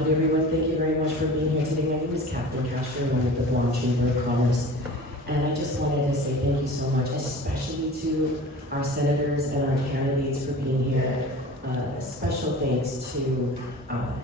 Mahalo everyone, thank you very much for being here today. My name is Kathleen Castro, I'm with the Guam Chamber of Commerce. And I just wanted to say thank you so much, especially to our senators and our candidates for being here. Special thanks to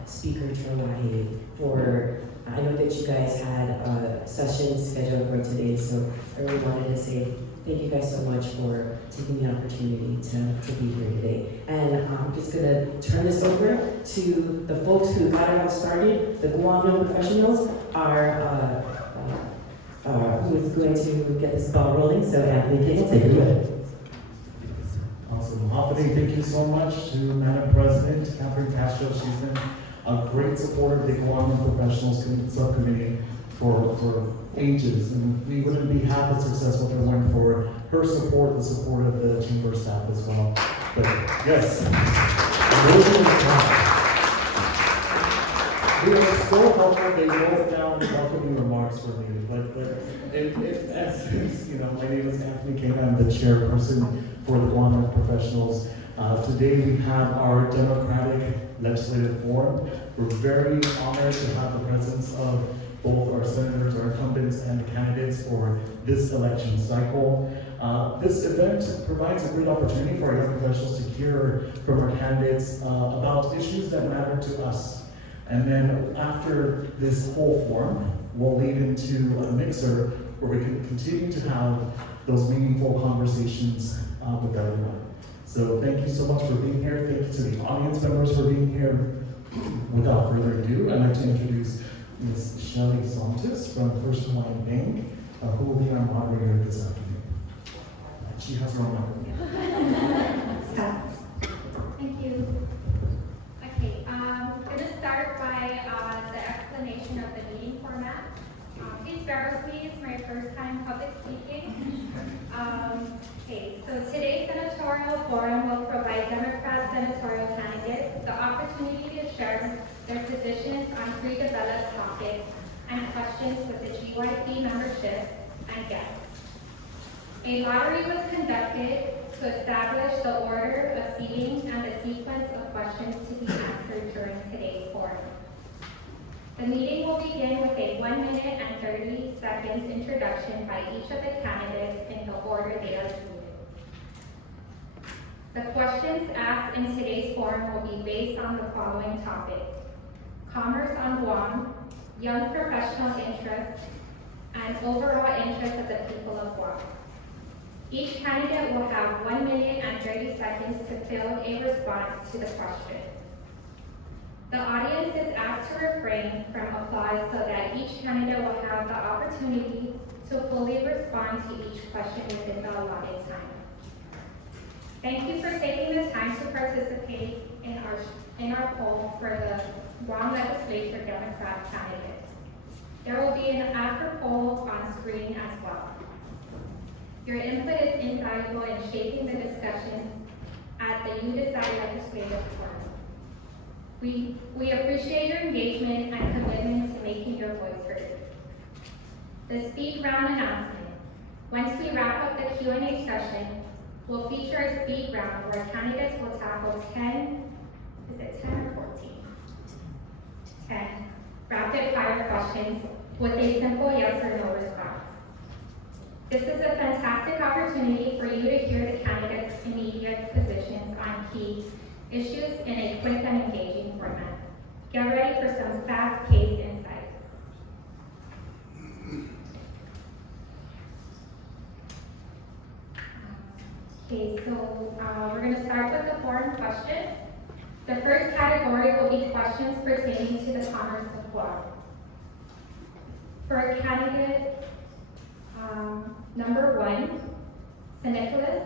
Speaker Terlaje for, I know that you guys had a session scheduled for today, so I really wanted to say thank you guys so much for taking the opportunity to be here today. And I'm just gonna turn this over to the folks who got it all started, the Guam professionals are, who is going to get this ball rolling, so Anthony, take it away. Awesome. Mahalo, thank you so much to Madam President Catherine Castro. She's been a great supporter of the Guam Professionals Subcommittee for ages, and we wouldn't be half as successful if it weren't for her support, the support of the chamber staff as well. But yes, we were so helpful. They wrote down welcoming remarks for me. But in essence, my name is Anthony King. I'm the chairperson for the Guam Professionals. Today we have our Democratic Legislative Forum. We're very honored to have the presence of both our senators, our incumbents, and the candidates for this election cycle. This event provides a great opportunity for our young professionals to hear from our candidates about issues that matter to us. And then after this whole forum, we'll lead into a mixer where we can continue to have those meaningful conversations with everyone. So thank you so much for being here. Thank you to the audience members for being here. Without further ado, I'd like to introduce Ms. Shelley Santos from First Hawaiian Bank, who will be our moderator this afternoon. She has her own microphone. Thank you. Okay, I'm going to start by the explanation of the meeting format. Please bear with me, it's my first time public speaking. Okay, so today's Senatorial Forum will provide Democrat senatorial candidates the opportunity to share their positions on pre-developed topics and questions with the GYP membership and guests. A lottery was conducted to establish the order of seating and the sequence of questions to be answered during today's forum. The meeting will begin with a 1 minute and 30 seconds introduction by each of the candidates in the order they are seated. The questions asked in today's forum will be based on the following topics: commerce on Guam, young professional interests, and overall interest of the people of Guam. Each candidate will have 1 minute and 30 seconds to fill a response to the question. The audience is asked to refrain from applause so that each candidate will have the opportunity to fully respond to each question within the allotted time. Thank you for taking the time to participate in our poll for the Guam Legislature Democrat candidates. There will be an after poll on screen as well. Your input is invaluable in shaping the discussions at the You Decide Legislative Forum. We appreciate your engagement and commitment to making your voice heard. The speed round announcement. Once we wrap up the Q&A session, we'll feature a speed round where candidates will tackle 10 or 14? 10 rapid fire questions with a simple yes or no response. This is a fantastic opportunity for you to hear the candidates' immediate positions on key issues in a quick and engaging format. Get ready for some fast-paced insights. Okay, so we're going to start with the forum questions. The first category will be questions pertaining to the commerce of Guam. For candidate number 1, San Nicolas,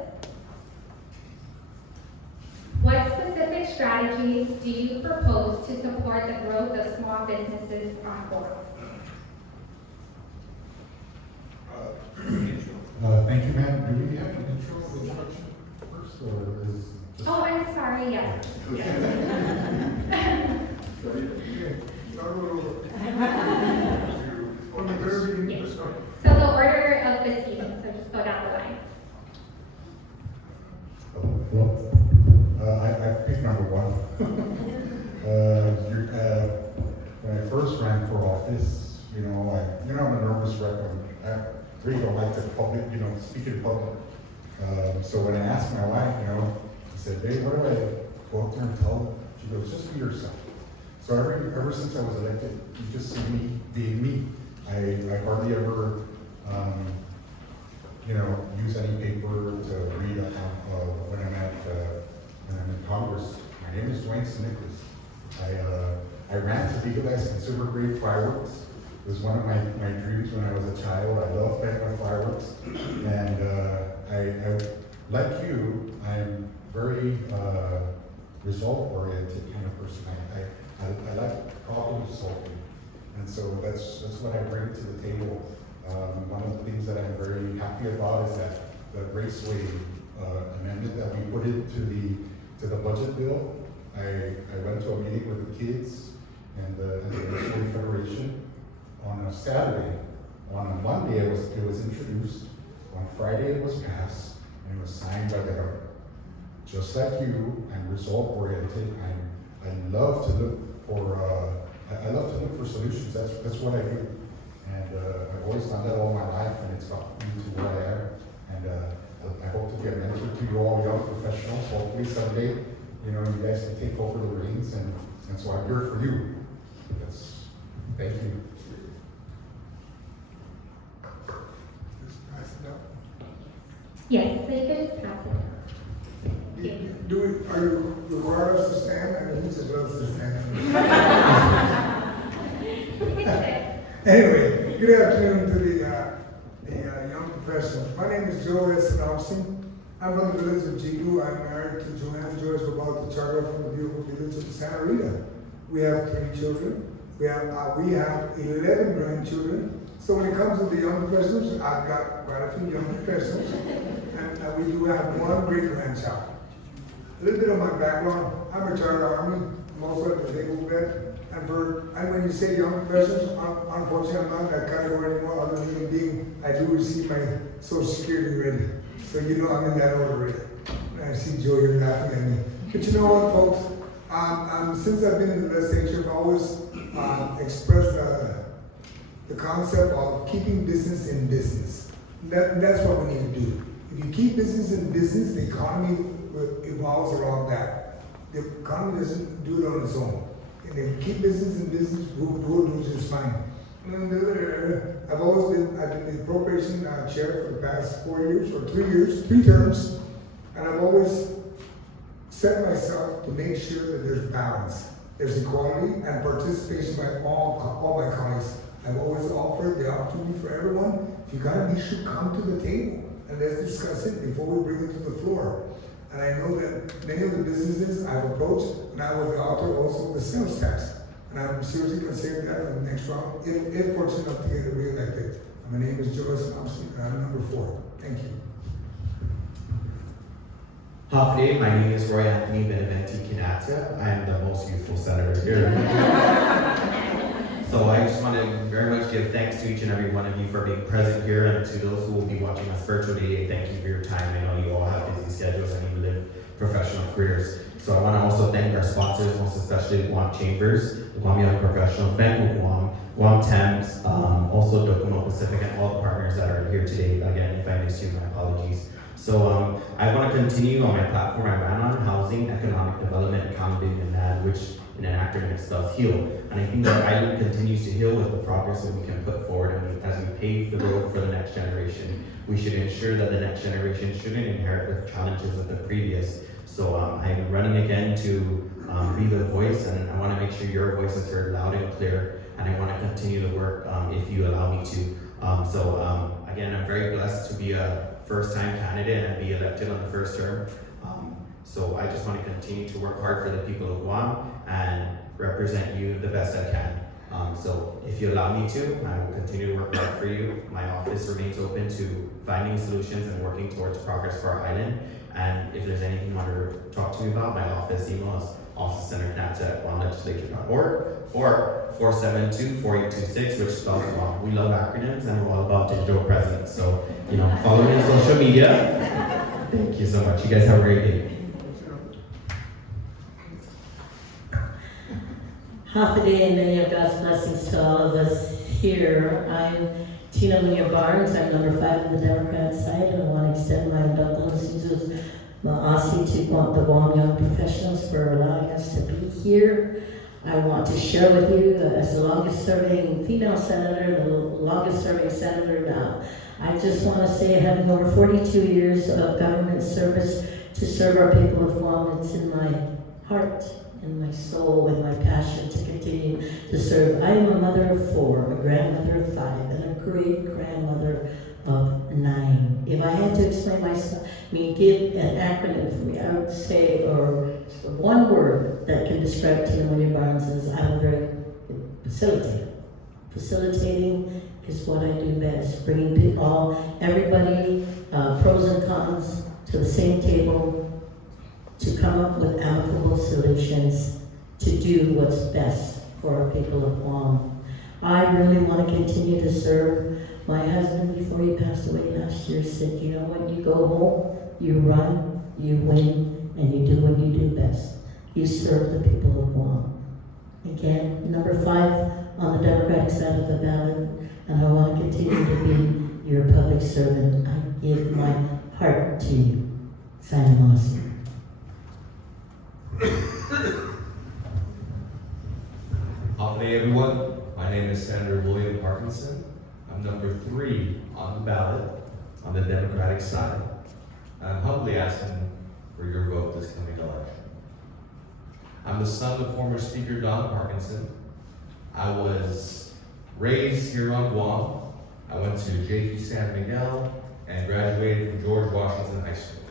what specific strategies do you propose to support the growth of small businesses on Guam? Thank you, ma'am. Do we have an introduction first, or is just... Oh, I'm sorry, yes. Start over. From the very beginning, Yes. start. So the order of the seating, so just go down the line. I picked number 1. office, you know, I'm a nervous wreck. I really don't like to public, speak in public. So when I asked my wife, I said, babe, what do I go up there and tell them? She goes, just be yourself. So ever since I was elected, you just see me being me. I hardly ever, use any paper to read when I'm in Congress. My name is Dwayne San Nicolas. I ran to legalize consumer-grade fireworks. It was one of my dreams when I was a child. I love playing with fireworks. And I like you, I'm very result-oriented kind of person. I like problem solving. And so that's what I bring to the table. One of the things that I'm very happy about is that the raceway amendment that we put into the budget bill. I went to a meeting with the kids and the Raceway Federation on a Saturday. On a Monday it was introduced. On Friday it was passed and it was signed by the governor. Just like you, I'm result oriented. I love to look for solutions. That's what I do. And I've always done that all my life, and it's got me to where I am. And I hope to be a mentor to you all young professionals. Hopefully someday, you guys can take over the reins, and so I'm here for you. Thank you. Just pass it up. Yes, so you could just pass it. Are you required us to stand? I mean, he just loves to stand. You can sit. Anyway, good afternoon to the young professionals. My name is San Agustin. I'm from the village of Jigu. I'm married to Joanne Joyce. We're about to charter from the beautiful village of Santa Rita. We have 3 children. We have 11 grandchildren. So when it comes to the young professionals, I've got quite a few young professionals. And we do have 1 great-grandchild. A little bit of my background. I'm a retired Army. I'm also a disabled vet. And when you say young professionals, unfortunately I'm not that category anymore. Other than being, I do receive my Social Security already. So I'm in that order already. And I see Joe here laughing at me. But you know what, folks? Since I've been in the legislature, I've always expressed the concept of keeping business in business. That's what we need to do. If you keep business in business, the economy evolves around that. The economy doesn't do it on its own. And if you keep business in business, we'll do just fine. And the other area, I've been the appropriation chair for the past 4 years, or 3 years, 3 terms, and I've always set myself to make sure that there's balance. There's equality and participation by all my colleagues. I've always offered the opportunity for everyone. If you got an issue, come to the table and let's discuss it before we bring it to the floor. And I know that many of the businesses I've approached, and I was the author also of the sales tax. And I'm seriously considering that in the next round, if fortunate enough to get reelected. My name is Joyce Thompson, and I'm number 4. Thank you. Hafide, my name is Roy Anthony Beneventi Quinata. I am the most youthful senator here. So I just want to very much give thanks to each and every one of you for being present here, and to those who will be watching us virtually, thank you for your time. I know you all have busy schedules and you live professional careers. So I want to also thank our sponsors, most especially GuamTemps, the Guam Young Professionals, Bank of Guam, GuamTemps, also Docomo Pacific, and all the partners that are here today. Again, if I missed you, my apologies. So I want to continue on my platform I ran on, housing, economic development, accountability, and that, which in an acronym spells HEAL. And I think that island continues to heal with the progress that we can put forward, and as we pave the road for the next generation, we should ensure that the next generation shouldn't inherit the challenges of the previous. So I'm running again to be the voice, and I want to make sure your voice is heard loud and clear, and I want to continue the work if you allow me to. Again, I'm very blessed to be a first-time candidate and be elected on the first term. So I just want to continue to work hard for the people of Guam and represent you the best I can. So if you allow me to, I will continue to work hard for you. My office remains open to finding solutions and working towards progress for our island. And if there's anything you want to talk to me about, my office email is officecentercanada@guamlegislature.org or 472-4826, which spells Guam. We love acronyms and we're all about digital presence. So, follow me on social media. Thank you so much. You guys have a great day. Half a day and many of God's blessings to all of us here. I'm Tina Linia Barnes. I'm number 5 on the Democrat side, and I want to extend my condolences, Ma'asi, to the Guam Young Professionals for allowing us to be here. I want to share with you, as the longest serving female senator, the longest serving senator now, I just want to say, having over 42 years of government service to serve our people of Guam, it's in my heart, in my soul, with my passion to continue to serve. I am a mother of 4, a grandmother of 5, and a great-grandmother of 9. If I had to explain myself, give an acronym for me, I would say, or one word that can describe Tina William Barnes is I'm a very facilitator. Facilitating is what I do best, bringing everybody, pros and cons, to the same table, to come up with amicable solutions, to do what's best for our people of Guam. I really want to continue to serve. My husband, before he passed away last year, said, you know what, you go home, you run, you win, and you do what you do best. You serve the people of Guam. Again, number 5 on the Democratic side of the ballot, and I want to continue to be your public servant. I give my heart to you. San Agustin. Hey everyone, my name is Senator William Parkinson. I'm number 3 on the ballot on the Democratic side. I'm humbly asking for your vote this coming election. I'm the son of former Speaker Don Parkinson. I was raised here on Guam. I went to J.G. San Miguel and graduated from George Washington High School.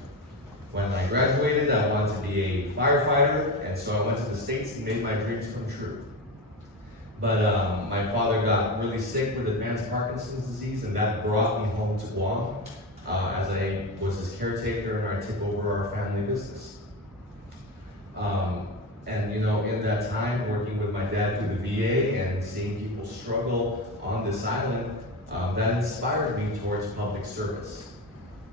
When I graduated, I wanted to be a firefighter, and so I went to the States and made my dreams come true. But my father got really sick with advanced Parkinson's disease, and that brought me home to Guam as I was his caretaker and I took over our family business. And you know, in that time, working with my dad through the VA and seeing people struggle on this island, that inspired me towards public service.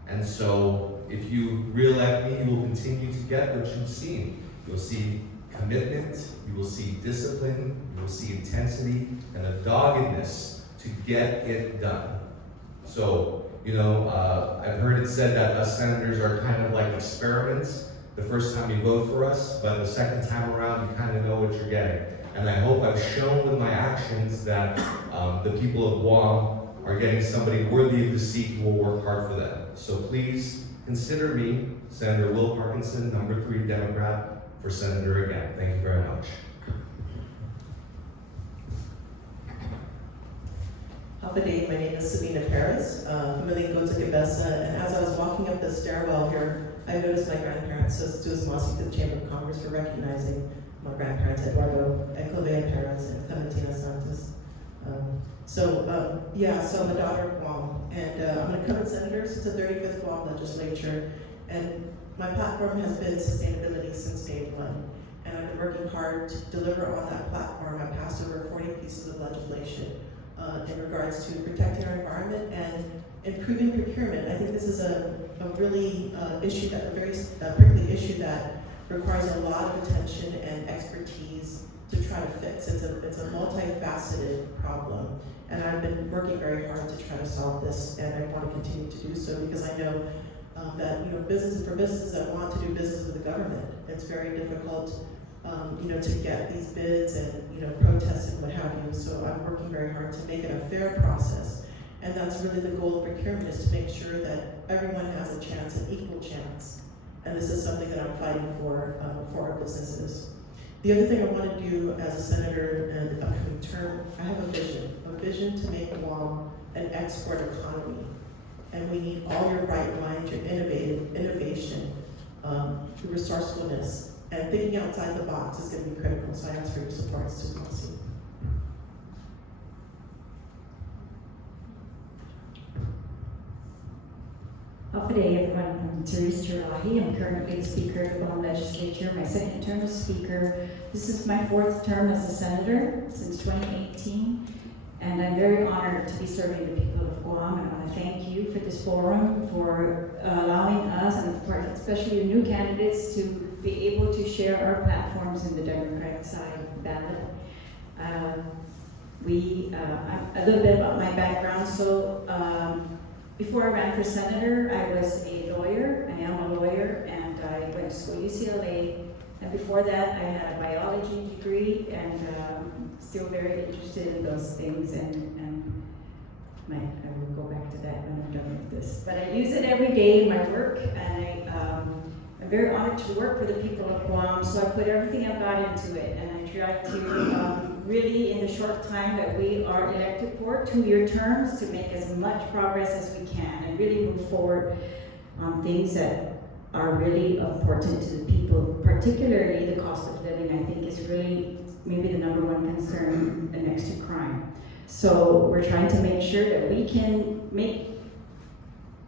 And so, if you re-elect me, you will continue to get what you've seen. You'll see commitment, you will see discipline, you will see intensity, and a doggedness to get it done. So, you know, I've heard it said that us senators are kind of like experiments. The first time you vote for us, but the second time around, you kind of know what you're getting. And I hope I've shown with my actions that the people of Guam are getting somebody worthy of the seat who will work hard for them. So please consider me, Senator Will Parkinson, number 3 Democrat, for Senator again. Thank you very much. Alpha Day, my name is Sabina Perez, familia Gota, and as I was walking up the stairwell here, I noticed my grandparents, so Stu's Masi to the Chamber of Commerce for recognizing my grandparents, Eduardo Eclovea Perez and Clementina Santos. So I'm a daughter of Guam, and I'm an incumbent senator since the 35th Guam legislature, and my platform has been sustainability since day 1, and I've been working hard to deliver on that platform. I passed over 40 pieces of legislation in regards to protecting our environment and improving procurement. I think this is a really issue that, a very prickly issue that requires a lot of attention and expertise to try to fix. It's a multifaceted problem, and I've been working very hard to try to solve this, and I want to continue to do so because I know that businesses that want to do business with the government, it's very difficult, to get these bids and protests and what have you. So I'm working very hard to make it a fair process, and that's really the goal of procurement, is to make sure that everyone has a chance, an equal chance. And this is something that I'm fighting for our businesses. The other thing I want to do as a senator in the upcoming term, I have a vision to make Guam an export economy. And we need all your bright minds, your innovation, your resourcefulness, and thinking outside the box is going to be critical. So I ask for your support, Susan. Good day, everyone. I'm Therese Terlaje. I'm currently the Speaker of the Guam Legislature, my second term as Speaker. This is my 4th term as a Senator since 2018, and I'm very honored to be serving the people of Guam. And I want to thank you for this forum, for allowing us, and especially the new candidates, to be able to share our platforms in the Democratic side of the ballot. A little bit about my background. So before I ran for senator, I was a lawyer. I am a lawyer, and I went to school at UCLA. And before that, I had a biology degree, and still very interested in those things. And I will go back to that when I'm done with this. But I use it every day in my work, and I'm very honored to work for the people of Guam. So I put everything I've got into it, and I try to really, in the short time that we are elected for, 2-year terms, to make as much progress as we can and really move forward on things that are really important to the people, particularly the cost of living. I think is really maybe the number one concern next to crime. So we're trying to make sure that we can make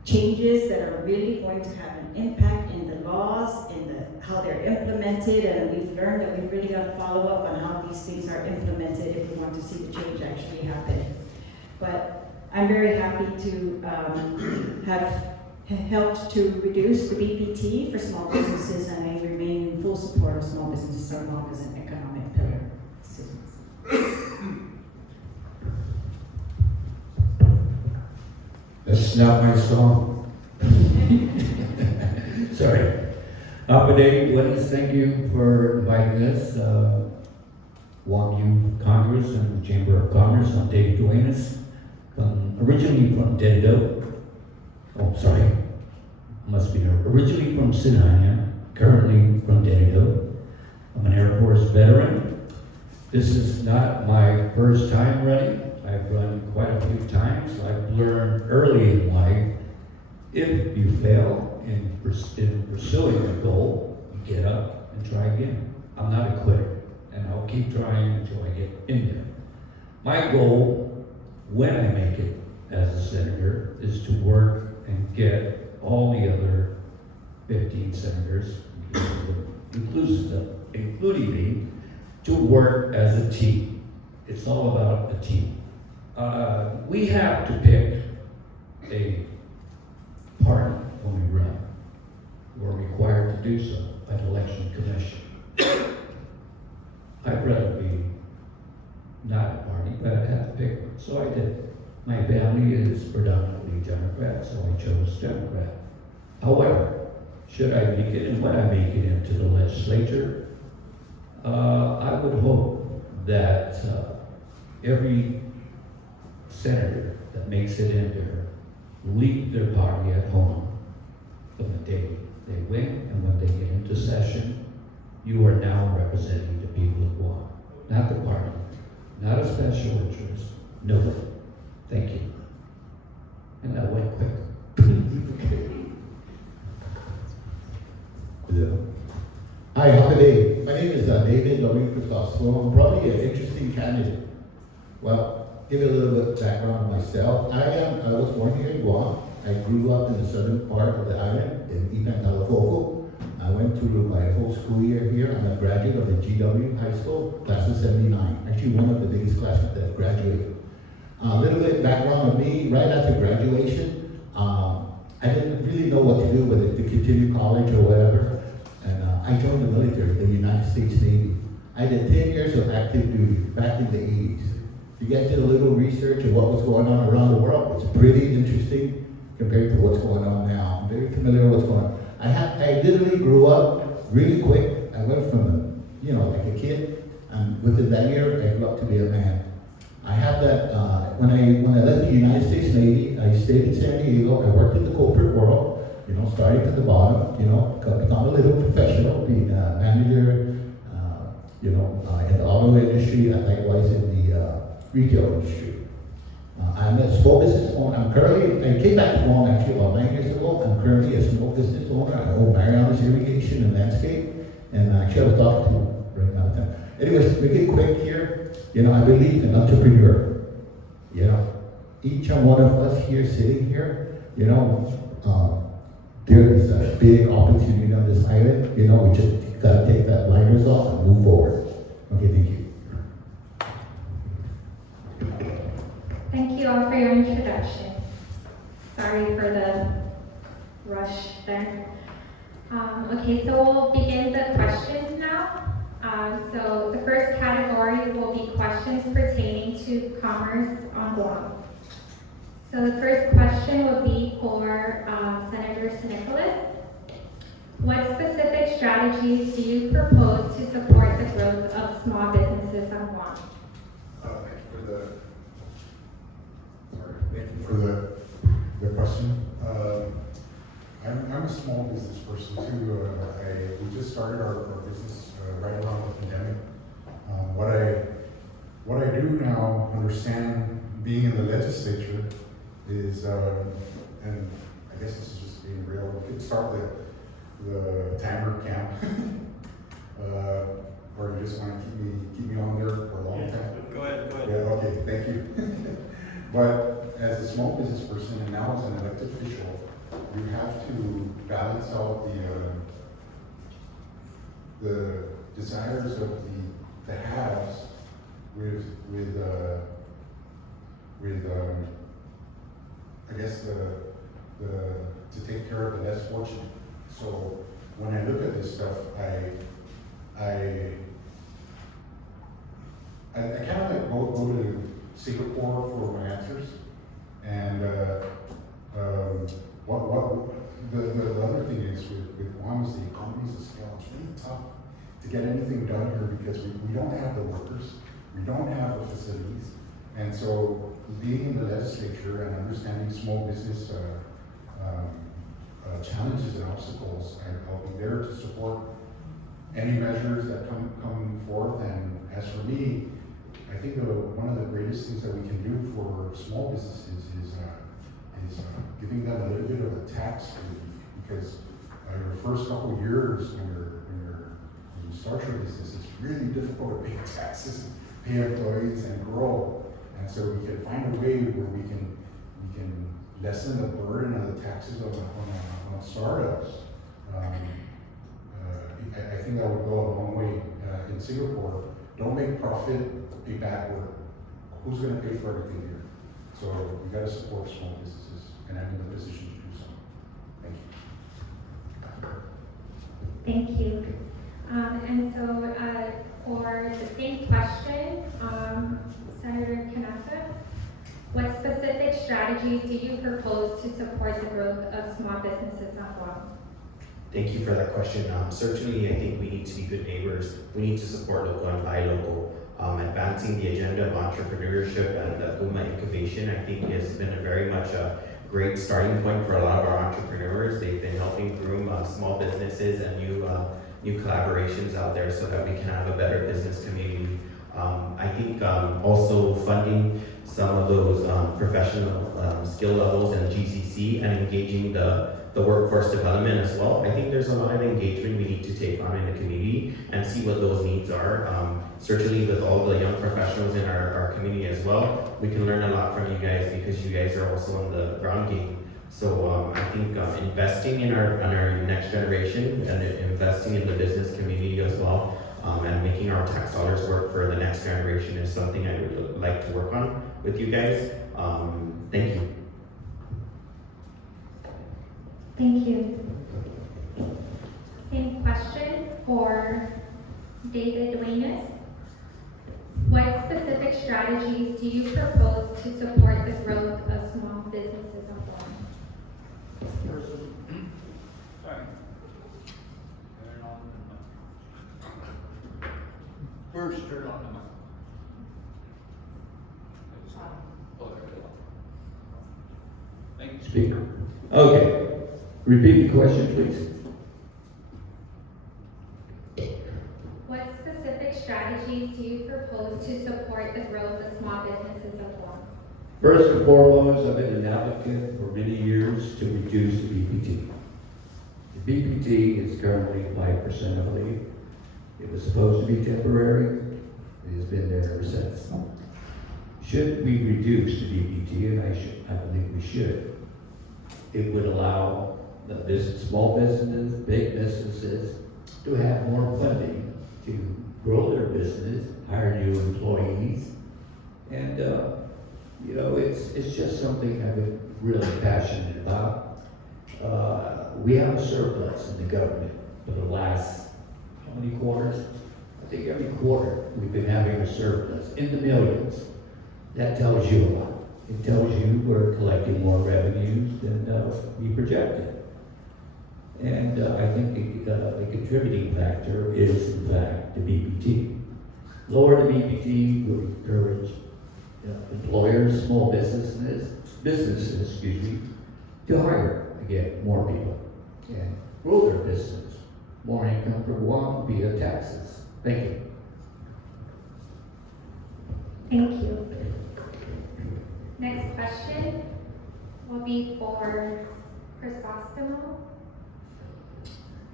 changes that are really going to have an impact in the laws, in how they're implemented, and we've learned that we've really got to follow up on how these things are implemented if we want to see the change actually happen. But I'm very happy to have helped to reduce the BPT for small businesses, and I remain in full support of small businesses as long as an economic pillar. That's not my song. Sorry. Apade, Duenas, thank you for inviting us. Guam Youth Congress and the Chamber of Commerce. I'm Dave Duenas, originally from Dedo. Oh, sorry. Must be there. Originally from San Agustin, currently from Dedo. I'm an Air Force veteran. This is not my first time running. I've run quite a few times. I've learned early in life, if you fail in pursuing a goal, you get up and try again. I'm not a quitter, and I'll keep trying until I get in there. My goal, when I make it as a senator, is to work and get all the other 15 senators, including me, to work as a team. It's all about a team. We have to pick a party when we run. We're required to do so by the election commission. I'd rather be not a party, but I had to pick one, so I did. My family is predominantly Democrat, so I chose Democrat. However, should I make it, and when I make it into the legislature, I would hope that every senator that makes it in there leave their party at home from the day they win, and when they get into session, you are now representing the people of Guam, not the party, not a special interest, nobody. Thank you. And that went quick. Hello. Hi, how are you? My name is David Crisostomo. I'm probably an interesting candidate. Well, give you a little bit of background on myself. I was born here in Guam. I grew up in the southern part of the island in Ipan Talafoco. I went through my whole school year here. I'm a graduate of the GW High School, class of 79. Actually, one of the biggest classes that graduated. A little bit background of me. Right after graduation, I didn't really know what to do with it, to continue college or whatever. And I joined the military, the United States Navy. I did 10 years of active duty back in the 80s. To get to a little research of what was going on around the world, it's pretty interesting compared to what's going on now. I'm very familiar with what's going on. I literally grew up really quick. I went from, like a kid, and within that year, I grew up to be a man. I have that, when I left the United States Navy, I stayed in San Diego. I worked in the corporate world, starting at the bottom, become a little professional, being a manager, in the auto industry, and likewise in the retail industry. I'm a small business owner. I came back to Guam actually about 9 years ago. I'm currently a small business owner. I own Mariana's Irrigation and Landscape. And actually I was talking to right now. Anyways, make it quick here. I believe in entrepreneur. Each and one of us here sitting here, there is a big opportunity on this island. We just gotta take that blinders off and move forward. Okay, thank you. Thank you all for your introduction. Sorry for the rush there. Okay, so we'll begin the questions now. So the first category will be questions pertaining to commerce on Guam. So the first question will be for Senator San Nicolas. What specific strategies do you propose to support the growth of small businesses on Guam? Thank you for the question. I'm a small business person too. We just started our business right around the pandemic. What I do now, understand being in the legislature is, and I guess this is just being real, we could start the timer camp. Or you just want to keep me on there for a long time? Go ahead. Yeah, okay, thank you. But as a small business person and now as an elected official, you have to balance out the desires of the haves with I guess to take care of the less fortunate. So when I look at this stuff, I kind of like go to Singapore for my answers, and the other thing is with Guam is the economies of scale. It's really tough to get anything done here because we don't have the workers, we don't have the facilities, and so being in the legislature and understanding small business challenges and obstacles, I'll be there to support any measures that come forth. And as for me, I think one of the greatest things that we can do for small businesses is giving them a little bit of a tax relief, because your first couple of years when you start your business, it's really difficult to pay taxes, pay employees, and grow. And so we can find a way where we can lessen the burden of the taxes on startups. I think that would go a long way. In Singapore, don't make profit a bad word. Who's going to pay for everything here? So we got to support small businesses, and I'm in the position to do so. Thank you. Thank you. And so for the same question, Senator Quinata, what specific strategies do you propose to support the growth of small businesses on Guam? Thank you for that question. Certainly, I think we need to be good neighbors. We need to support local and buy local. Advancing the agenda of entrepreneurship and Guma incubation, I think, has been very much a great starting point for a lot of our entrepreneurs. They've been helping groom small businesses and new collaborations out there so that we can have a better business community. I think also funding some of those professional skill levels in GCC and engaging the workforce development as well. I think there's a lot of engagement we need to take on in the community and see what those needs are. Certainly with all the young professionals in our community as well, we can learn a lot from you guys because you guys are also on the ground game. So I think investing in our next generation and investing in the business community as well, and making our tax dollars work for the next generation is something I would like to work on with you guys. Thank you. Thank you. Same question for David Duenas. What specific strategies do you propose to support the growth of small businesses on Guam? First, turn on the mic. Thank you, Speaker. Okay, repeat the question, please. What specific strategies do you propose to support the growth of small businesses of Guam? First and foremost, I've been an advocate for many years to reduce the BPT. The BPT is currently 5%, I believe. It was supposed to be temporary. It has been there ever since. Should we reduce the BPT, and I believe we should, it would allow the small businesses, big businesses, to have more funding to grow their business, hire new employees, and it's just something I've been really passionate about. We have a surplus in the government for the last, how many quarters? I think every quarter we've been having a surplus in the millions. That tells you a lot. It tells you we're collecting more revenues than we projected. And I think the contributing factor is, in fact, the BPT. Lower the BPT would encourage employers, small businesses, to hire again more people and grow their business. More income for Guam via taxes. Thank you. Thank you. Next question will be for Crisostomo.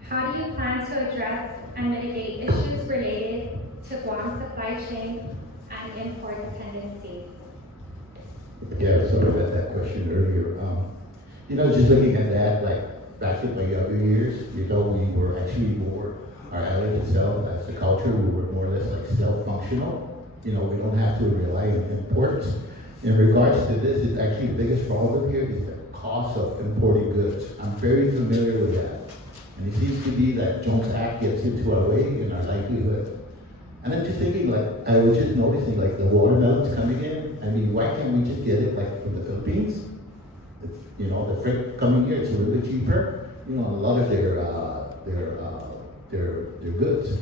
How do you plan to address and mitigate issues related to Guam supply chain and import dependencies? Yeah, sorry about that question earlier. Just looking at that, like back in my younger years, we were actually more, our island itself as a culture, we were more or less like self-functional. We don't have to rely on imports. In regards to this, it's actually the biggest problem here is the cost of importing goods. I'm very familiar with that. And it seems to be that Jones Act gets into our way in our livelihood. And I'm just thinking, I was just noticing, the watermelons coming in. I mean, why can't we just get it, from the Philippines? The freight coming here, it's a little bit cheaper. A lot of their goods.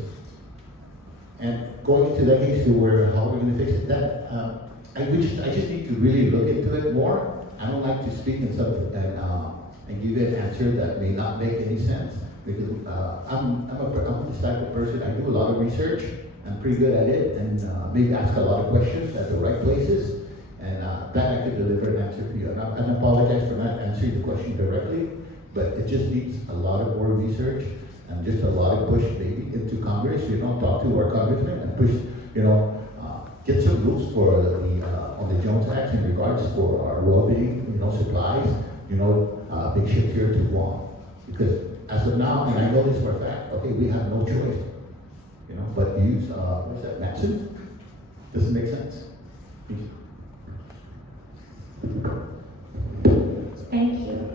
And going into that case to where, how we're going to fix it, I just need to really look into it more. I don't like to speak in something and give you an answer that may not make any sense. Because I'm this type of person, I do a lot of research, I'm pretty good at it, and maybe ask a lot of questions at the right places, and that I could deliver an answer for you. And I apologize for not answering the question directly, but it just needs a lot of more research and just a lot of push maybe into Congress, talk to our congressmen and push, get some rules for on the Jones Act in regards for our well-being, supplies, being shipped here to Guam. Because as of now, and I know this for a fact, okay, we have no choice, but use, what's that, Matson? Doesn't make sense. Thank you.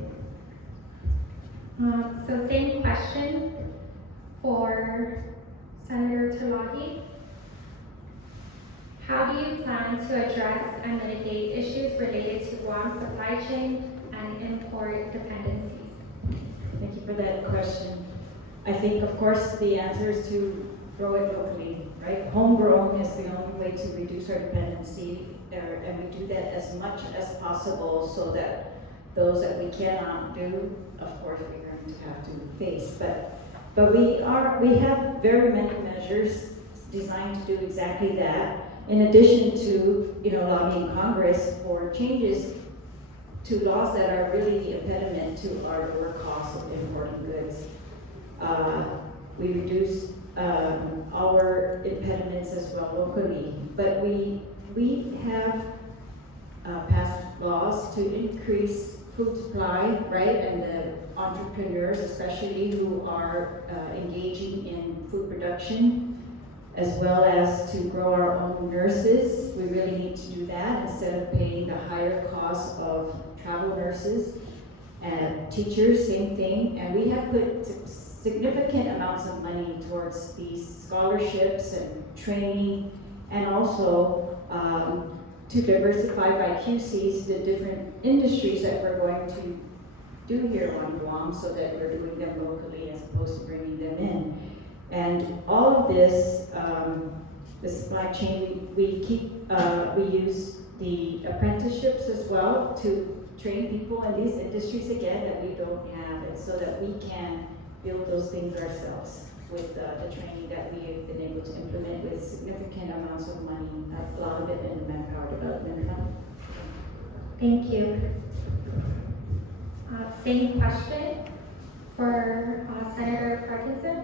So same question for Senator Terlaje. How do you plan to address and mitigate issues related to Guam supply chain and import dependencies? Thank you for that question. I think, of course, the answer is to grow it locally, right? Homegrown is the only way to reduce our dependency, and we do that as much as possible so that those that we cannot do, of course, we're going to have to face. But we have very many measures designed to do exactly that. In addition to, lobbying Congress for changes to laws that are really the impediment to our lower costs of importing goods. We reduce our impediments as well locally, but we have passed laws to increase food supply, right? And the entrepreneurs, especially who are engaging in food production, as well as to grow our own nurses. We really need to do that instead of paying the higher cost of travel nurses. And teachers, same thing. And we have put significant amounts of money towards these scholarships and training, and also to diversify by QCs the different industries that we're going to do here on Guam, so that we're doing them locally as opposed to bringing them in. And all of this, the supply chain, we use the apprenticeships as well to train people in these industries again that we don't have, and so that we can build those things ourselves with the training that we have been able to implement with significant amounts of money, a lot of it in the Manpower Development Fund. Thank you. Same question for Senator Parkinson.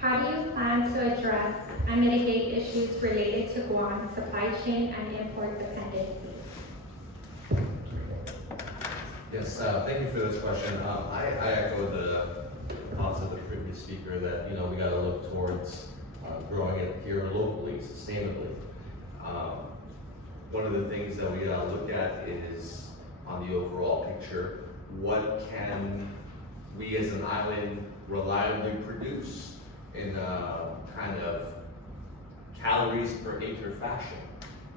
How do you plan to address and mitigate issues related to Guam supply chain and import dependency? Yes, thank you for this question. I echo the thoughts of the previous speaker that we got to look towards growing it here locally, sustainably. One of the things that we got to look at is on the overall picture, what can we as an island reliably produce in a kind of calories per acre fashion.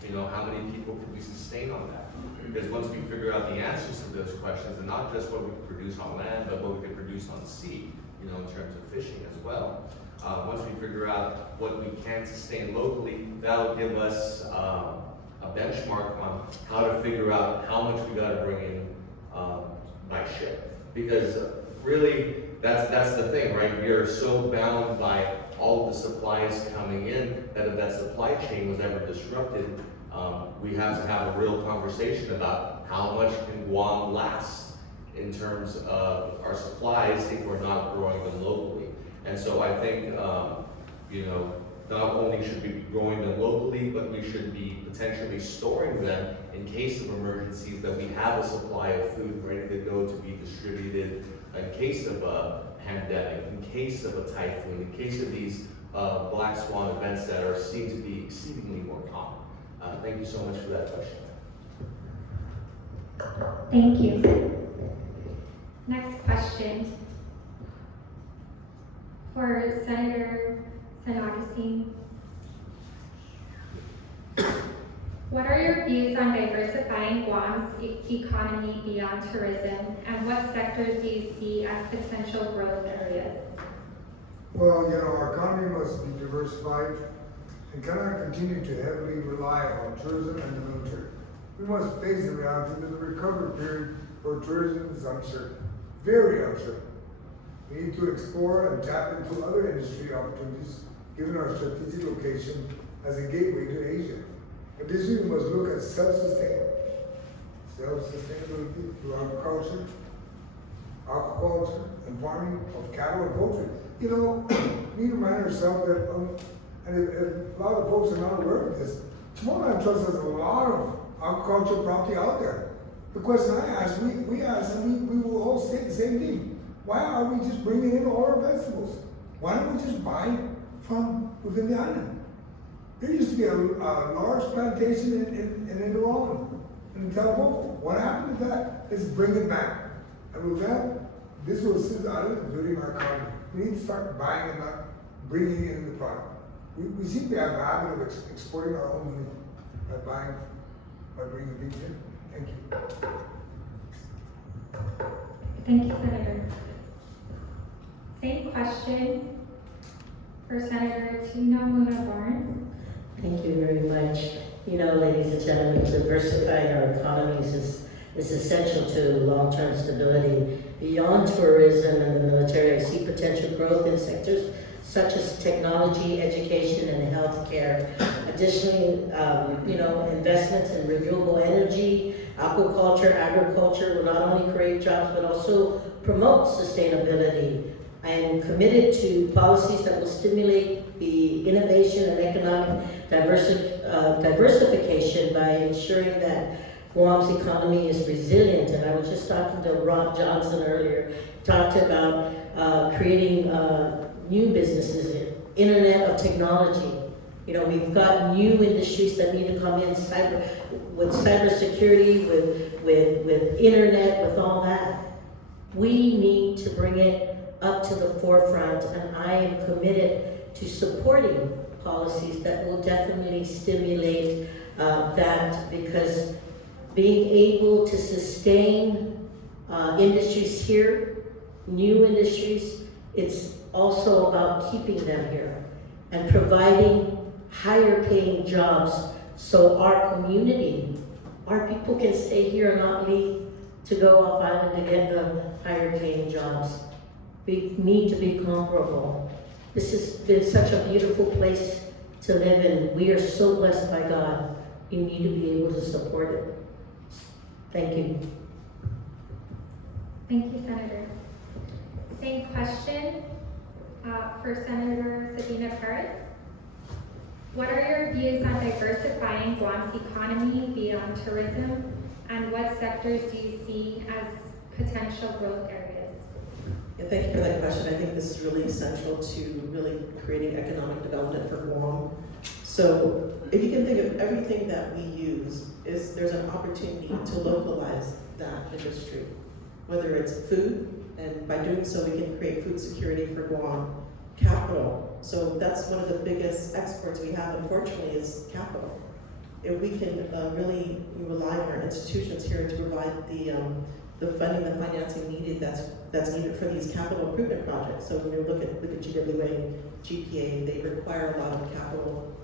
You know, how many people can we sustain on that? Because once we figure out the answers to those questions, and not just what we can produce on land, but what we can produce on sea, you know, in terms of fishing as well. Once we figure out what we can sustain locally, that'll give us a benchmark on how to figure out how much we gotta bring in by ship. Because really, that's the thing, right? We are so bound by all of the supplies coming in that if that supply chain was ever disrupted, we have to have a real conversation about how much can Guam last in terms of our supplies if we're not growing them locally. And so I think, you know, not only should we be growing them locally, but we should be potentially storing them in case of emergencies, that we have a supply of food ready to go to be distributed in case of a pandemic, in case of a typhoon, in case of these black swan events that seem to be exceedingly more common. Thank you so much for that question. Thank you. Next question. For Senator San Agustin. What are your views on diversifying Guam's economy beyond tourism, and what sectors do you see as potential growth areas? Well, you know, our economy must be diversified and cannot continue to heavily rely on tourism and the military. We must face the reality that the recovery period for tourism is uncertain, very uncertain. We need to explore and tap into other industry opportunities given our strategic location as a gateway to Asia. Additionally, we must look at self-sustainability through agriculture, aquaculture, and farming of cattle and poultry. You know, we need to remind ourselves that, and if a lot of folks are not aware of this, Tomorrowland Trust has a lot of agricultural property out there. The question I ask, we ask, and we will all say the same thing. Why are we just bringing in all our vegetables? Why don't we just buy from within the island? There used to be a large plantation in Indorama, in California. What happened to that? Let's bring it back. And with that, this will assist the island in building our economy. We need to start buying and not bringing in the product. We seem to have a habit of exporting our own money by bringing things in. Thank you. Thank you, Senator. Same question for Senator Tina Muna Barnes. Thank you very much. You know, ladies and gentlemen, diversifying our economies is essential to long-term stability. Beyond tourism and the military, I see potential growth in sectors such as technology, education, and healthcare. Additionally, you know, investments in renewable energy, aquaculture, agriculture will not only create jobs, but also promote sustainability. I am committed to policies that will stimulate the innovation and economic diversification by ensuring that Guam's economy is resilient. And I was just talking to Ron Johnson earlier, talked about creating new businesses, Internet of Technology. You know, we've got new industries that need to come in, with cybersecurity, with internet, with all that. We need to bring it up to the forefront, and I am committed to supporting policies that will definitely stimulate that, because being able to sustain industries here, new industries, it's also about keeping them here and providing higher paying jobs so our community, our people can stay here and not leave to go off island to get the higher paying jobs. We need to be comparable. This has been such a beautiful place to live in. We are so blessed by God. We need to be able to support it. Thank you. Thank you, Senator. Same question for Senator Sabina Perez. What are your views on diversifying Guam's economy beyond tourism, and what sectors do you see as potential growth areas? Yeah, thank you for that question. I think this is really essential to really creating economic development for Guam. So if you can think of everything that we use, there's an opportunity to localize that industry, whether it's food, and by doing so we can create food security for Guam, capital. So that's one of the biggest exports we have, unfortunately, is capital. If we can really rely on our institutions here to provide the funding, the financing needed that's needed for these capital improvement projects. So when you look at GWA, GPA, they require a lot of capital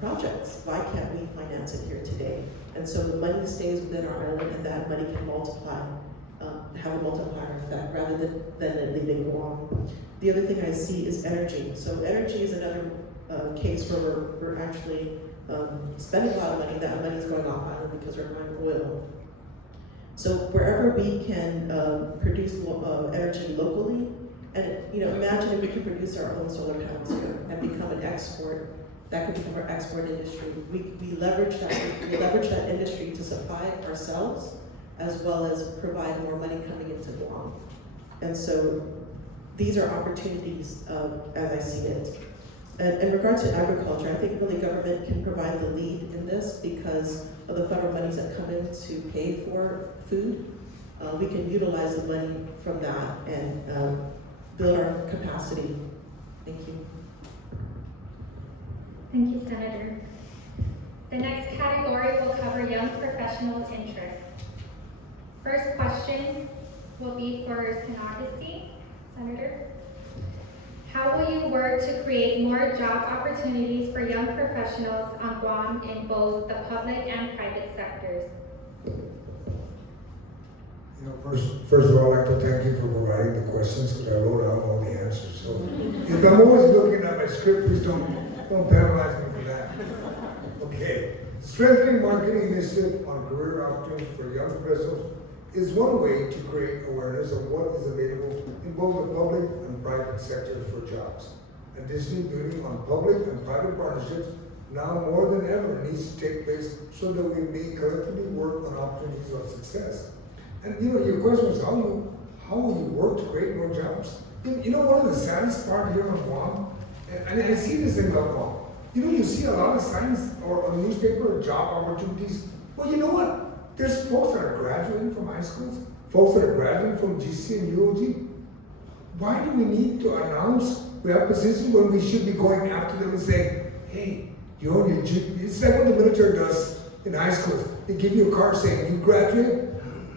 projects. Why can't we finance it here today? And so the money stays within our island, and that money can multiply, have a multiplier effect rather than it leaving Guam. The other thing I see is energy. So energy is another case where we're actually spending a lot of money. That money is going off island because we're buying oil. So wherever we can produce energy locally, and imagine if we could produce our own solar panels here and become an export. That could become our export industry. We leverage that. We leverage that industry to supply ourselves, as well as provide more money coming into Guam. And so these are opportunities as I see it. And in regards to agriculture, I think really government can provide the lead in this because of the federal monies that come in to pay for food. We can utilize the money from that and build our capacity. Thank you. Thank you, Senator. The next category will cover young professionals' interests. First question will be for San Agustin. Senator, how will you work to create more job opportunities for young professionals on Guam in both the public and private sectors? First of all, I'd like to thank you for providing the questions because I wrote out all the answers. So if I'm always looking at my script, please don't penalize me for that. Okay. Strengthening marketing initiative on career opportunities for young professionals is one way to create awareness of what is available in both the public and private sectors for jobs. Additionally, building on public and private partnerships now more than ever needs to take place so that we may collectively work on opportunities of success. And your question was how will you work to create more jobs? One of the saddest part here on Guam, and I see this in Guam. You see a lot of signs or on newspaper job opportunities. Well, you know what? There's folks that are graduating from high schools, folks that are graduating from GC and UOG. Why do we need to announce we have positions when we should be going after them and saying, hey, you own your GP? It's like what the military does in high schools. They give you a card saying, you graduate,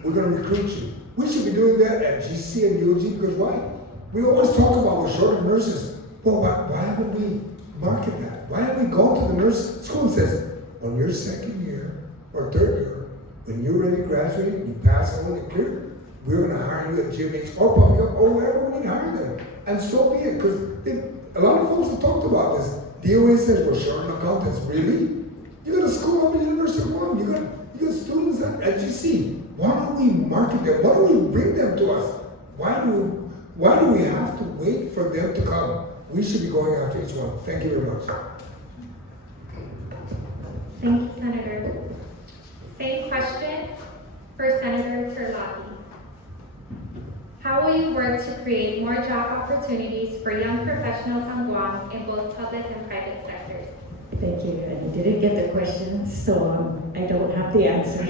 we're going to recruit you. We should be doing that at GC and UOG because why? We always talk about we're short of nurses. Well, why haven't we market that? Why haven't we gone to the nurse school and says, on your second year or third year, when you're ready to graduate, you pass all the career, we're going to hire you at GMH or public health or wherever we need to hire them. And so be it, because a lot of folks have talked about this. DOA says we're short on accountants. Really? You got a school up at the University of Guam. You got students at GC. Why don't we market them? Why don't we bring them to us? Why do we have to wait for them to come? We should be going after each one. Thank you very much. Thank you, Senator. Same question for Senator Terlaje. How will you work to create more job opportunities for young professionals on Guam in both public and private sectors? Thank you. I didn't get the question, so I don't have the answer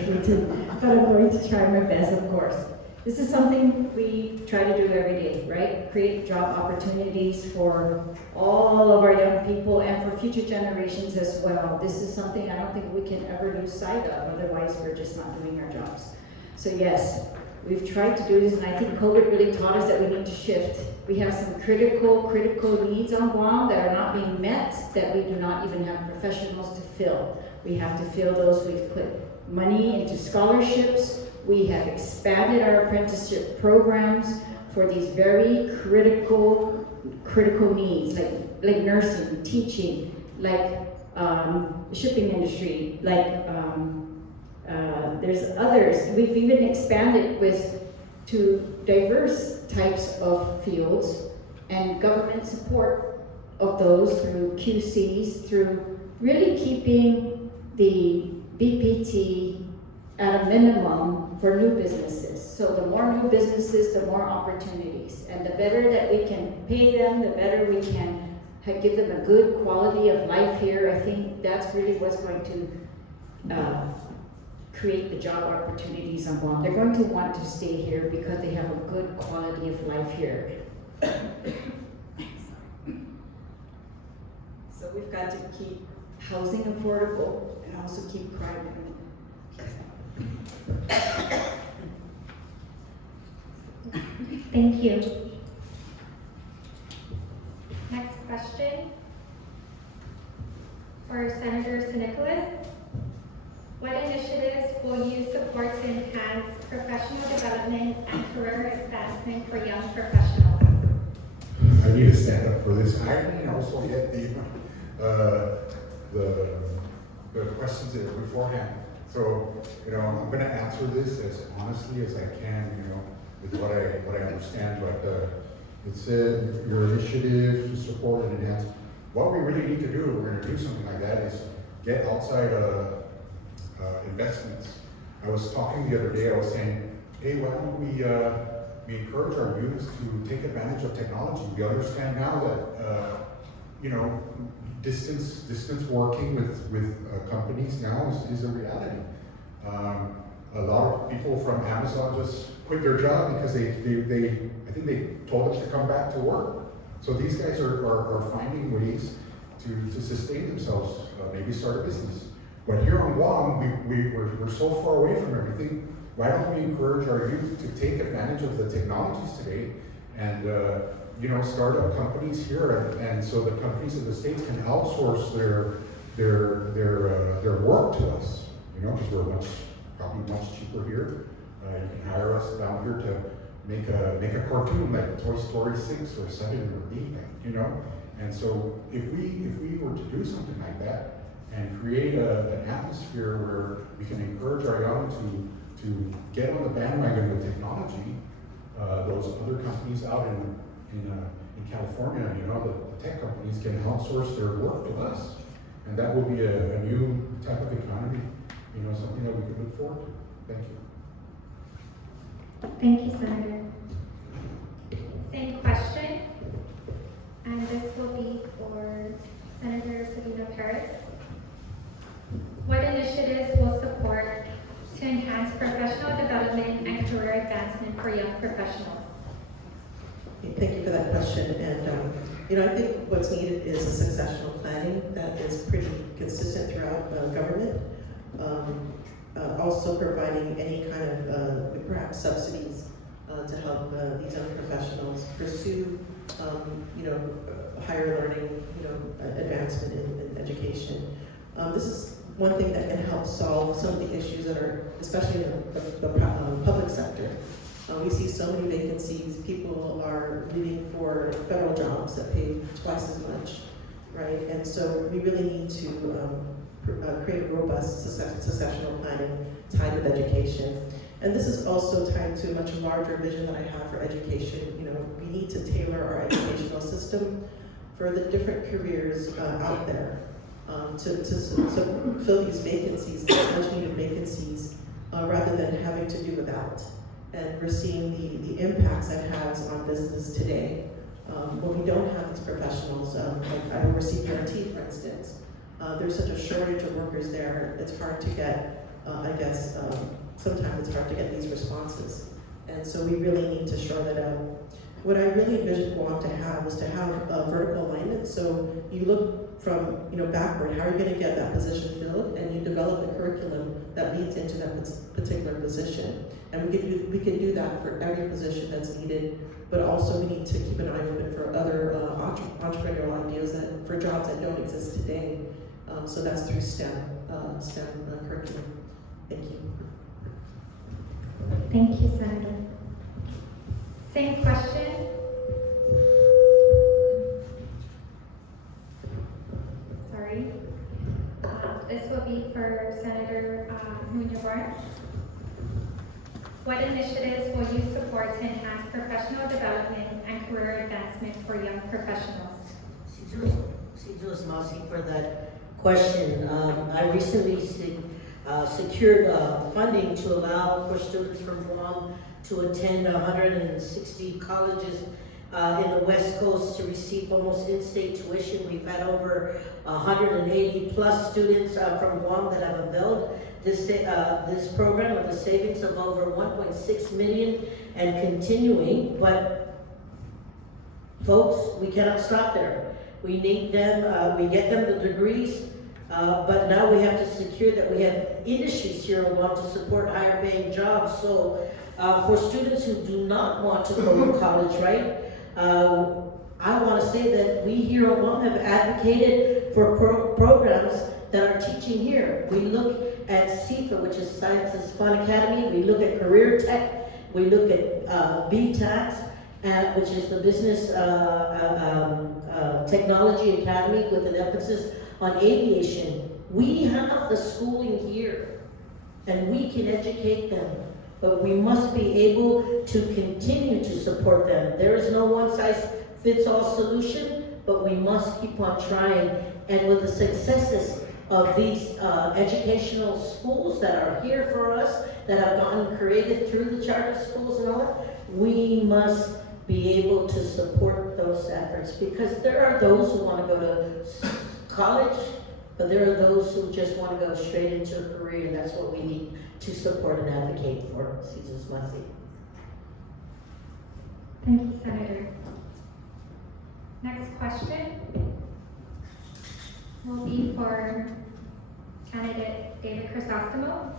but I'm going to try my best, of course. This is something we try to do every day, right? Create job opportunities for all of our young people and for future generations as well. This is something I don't think we can ever lose sight of, otherwise we're just not doing our jobs. So yes, we've tried to do this, and I think COVID really taught us that we need to shift. We have some critical needs on Guam that are not being met, that we do not even have professionals to fill. We have to fill those. We've put money into scholarships. We have expanded our apprenticeship programs for these very critical needs, like nursing, teaching, like shipping industry, like there's others. We've even expanded to diverse types of fields and government support of those through QCs, through really keeping the BPT at a minimum for new businesses. So the more new businesses, the more opportunities. And the better that we can pay them, the better we can give them a good quality of life here. I think that's really what's going to create the job opportunities on Guam. They're going to want to stay here because they have a good quality of life here. got to keep housing affordable and also keep crime limited. Thank you. Next question for Senator San Nicolas. What initiatives will you support to enhance professional development and career advancement for young professionals? I need to stand up for this. I didn't also get the questions there beforehand. So, I'm going to answer this as honestly as I can, with what I understand. But it said your initiative to support and enhance. What we really need to do, if we're going to do something like that, is get outside investments. I was talking the other day. I was saying, hey, why don't we encourage our youth to take advantage of technology? We understand now that distance working with companies now is a reality. A lot of people from Amazon just quit their job because I think they told us to come back to work. So these guys are finding ways to sustain themselves, maybe start a business. But here on Guam, we're so far away from everything. Why don't we encourage our youth to take advantage of the technologies today and start up companies here, and so the companies in the States can outsource their work to us, because we're probably much cheaper here. You can hire us down here to make a cartoon like Toy Story 6 or 7 or 8, And so if we were to do something like that and create an atmosphere where we can encourage our young to get on the bandwagon with technology, those other companies out in California, the tech companies can outsource their work to us, and that will be a new type of economy, something that we could look forward to. Thank you. Thank you, Senator. Same question, and this will be for Senator Sabina Perez. What initiatives will support to enhance professional development and career advancement for young professionals? Thank you for that question. And I think what's needed is a successional planning that is pretty consistent throughout government. Also providing any kind of perhaps subsidies to help these young professionals pursue, higher learning, advancement in education. This is one thing that can help solve some of the issues that are, especially in the public sector. We see so many vacancies. People are leaving for federal jobs that pay twice as much, right? And so we really need to create a robust successional planning tied with education. And this is also tied to a much larger vision that I have for education. We need to tailor our educational system for the different careers out there to fill these vacancies, these much needed vacancies, rather than having to do without. And we're seeing the impacts that has on business today. When we don't have these professionals, like I oversee guarantee, for instance, there's such a shortage of workers there, it's hard to get, sometimes it's hard to get these responses. And so we really need to shore that out. What I really envision Guam to have is to have a vertical alignment. So you look from backward, how are you going to get that position filled, and you develop a curriculum that leads into that particular position. And we can do that for every position that's needed, but also we need to keep an eye open for other entrepreneurial ideas that for jobs that don't exist today. So that's through STEM curriculum. Thank you. Thank you, Senator. Same question. Sorry. This will be for Senator Muñoz. What initiatives will you support to enhance professional development and career advancement for young professionals? For that question. I recently secured funding to allow for students from Guam to attend 160 colleges in the West Coast to receive almost in-state tuition. We've had over 180 plus students from Guam that have availed this program with a savings of over 1.6 million and continuing. But folks, we cannot stop there. We need them, we get them the degrees, but now we have to secure that we have industries here who want to support higher paying jobs. So for students who do not want to go to college, right? I want to say that we here at Guam have advocated for programs that are teaching here. We look at CEFA, which is Sciences Fun Academy. We look at Career Tech. We look at BTAX, which is the Business Technology Academy with an emphasis on aviation. We have the schooling here, and we can educate them, but we must be able to continue to support them. There is no one-size-fits-all solution, but we must keep on trying. And with the successes of these educational schools that are here for us, that have gotten created through the charter schools and all that, we must be able to support those efforts, because there are those who want to go to college, but there are those who just want to go straight into a career, and that's what we need to support and advocate for. Caesar's Mercy. Thank you, Senator. Next question will be for candidate David Crisostomo.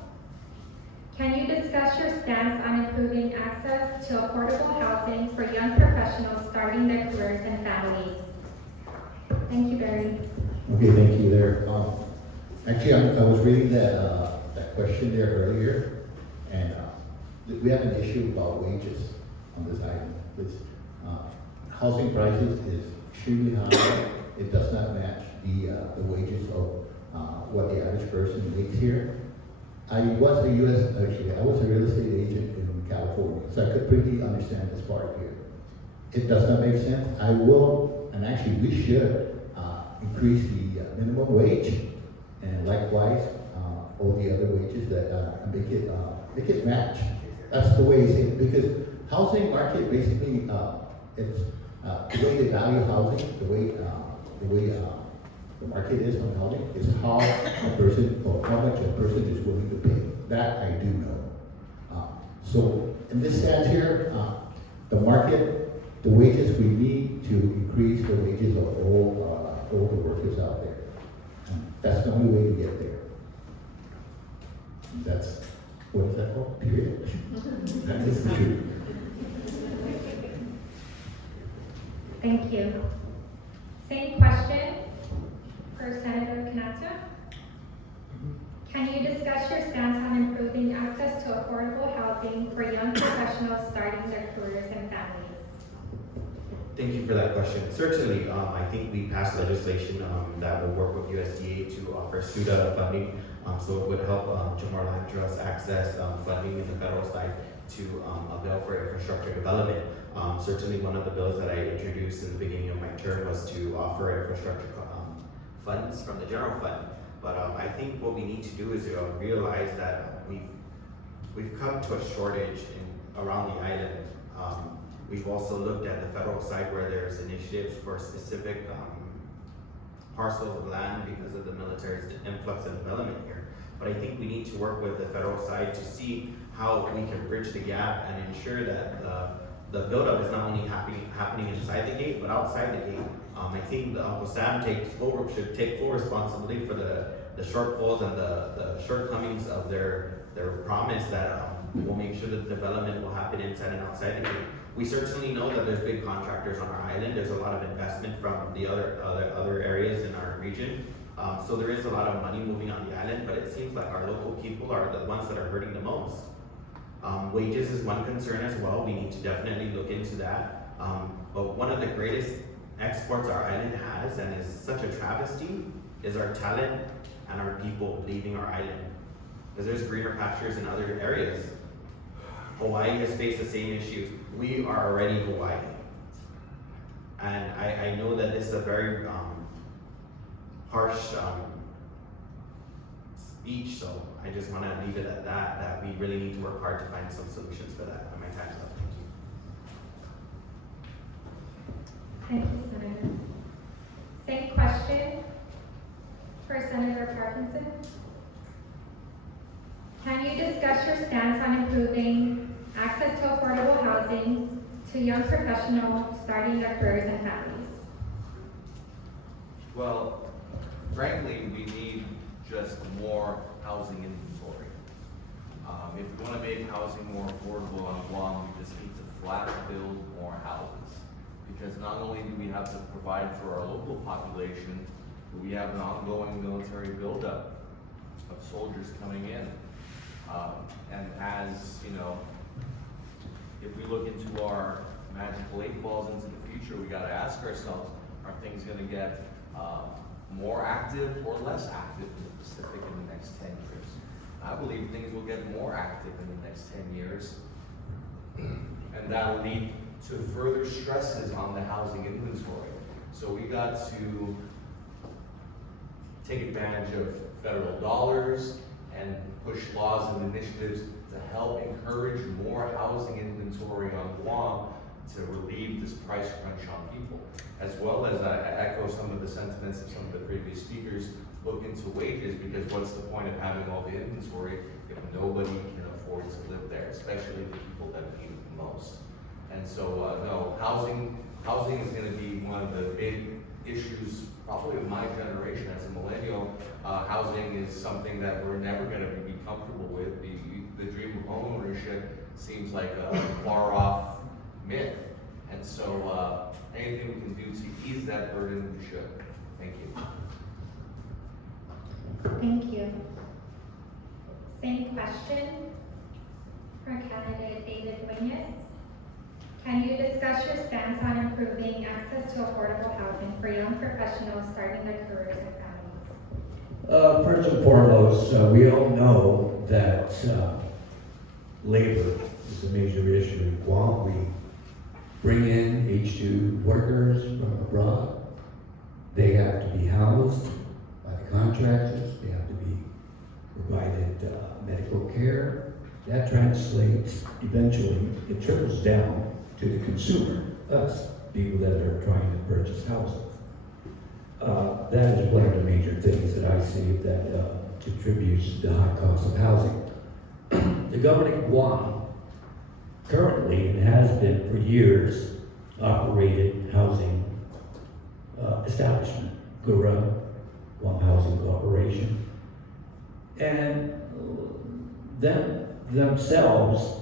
Can you discuss your stance on improving access to affordable housing for young professionals starting their careers and families? Thank you, Barry. Okay, thank you there. Actually, I was reading that question there earlier, and we have an issue about wages on this item. Housing prices is extremely high. It does not match the wages of what the average person makes here. I was a real estate agent in California, so I could pretty understand this part here. It does not make sense. I will, and actually we should, increase the minimum wage, and likewise all the other wages that make it match. That's the way it's in, because housing market basically it's the way they value housing, the way the market is on housing is how a person or how much a person is willing to pay. That I do know. So in this sense here, the market, the wages, we need to increase the wages of all the workers out there. That's the only way to get there. That's, what is that called? Period. That is the truth. Thank you. Same question for Senator Quinata. Can you discuss your stance on improving access to affordable housing for young professionals starting their careers and families? Thank you for that question. Certainly, I think we passed legislation that will work with USDA to offer SUDA funding, so it would help Jamar Land Trust access funding in the federal side to avail for infrastructure development. Certainly, one of the bills that I introduced in the beginning of my term was to offer infrastructure funds from the general fund. But I think what we need to do is realize that we've come to a shortage around the island. We've also looked at the federal side where there's initiatives for specific parcels of land because of the military's influx and development here. But I think we need to work with the federal side to see how we can bridge the gap and ensure that the buildup is not only happening inside the gate, but outside the gate. I think the Uncle Sam should take full responsibility for the shortfalls and the shortcomings of their promise that will make sure that development will happen inside and outside the gate. We certainly know that there's big contractors on our island. There's a lot of investment from the other areas in our region. So there is a lot of money moving on the island, but it seems like our local people are the ones that are hurting the most. Wages is one concern as well. We need to definitely look into that. But one of the greatest exports our island has, and is such a travesty, is our talent and our people leaving our island. Because there's greener pastures in other areas. Hawaii has faced the same issue. We are already Hawaii. And I know that this is a very harsh speech, so I just want to leave it at that we really need to work hard to find some solutions for that. And my time's up. Thank you, Senator. Same question for Senator Parkinson. Can you discuss your stance on improving access to affordable housing to young professionals starting their careers and families? Well, frankly, we need just more housing inventory. If we want to make housing more affordable on Guam, we just need to flat build more houses. Because not only do we have to provide for our local population, but we have an ongoing military buildup of soldiers coming in. And as, you know, if we look into our magical 8 balls into the future, we gotta ask ourselves, are things gonna get more active or less active in the Pacific in the next 10 years? I believe things will get more active in the next 10 years. And that'll lead to further stresses on the housing inventory. So we got to take advantage of federal dollars and push laws and initiatives to help encourage more housing inventory on Guam to relieve this price crunch on people. As well as I echo some of the sentiments of some of the previous speakers, look into wages, because what's the point of having all the inventory if nobody can afford to live there, especially the people that need it the most. And so, no, housing is going to be one of the big issues, probably of my generation as a millennial. Housing is something that we're never going to be comfortable with. The dream of home ownership seems like a far off myth. And so, anything we can do to ease that burden, we should. Thank you. Thank you. Same question for candidate David Duenas. Can you discuss your stance on improving access to affordable housing for young professionals starting their careers and families? First and foremost, we all know that labor is a major issue in Guam. We bring in H-2 workers from abroad. They have to be housed by the contractors. They have to be provided medical care. That translates eventually, it trickles down to the consumer, us, people that are trying to purchase houses. That is one of the major things that I see that contributes to the high cost of housing. The government of Guam currently, and has been for years, operated housing establishment, Guam Housing Corporation, and themselves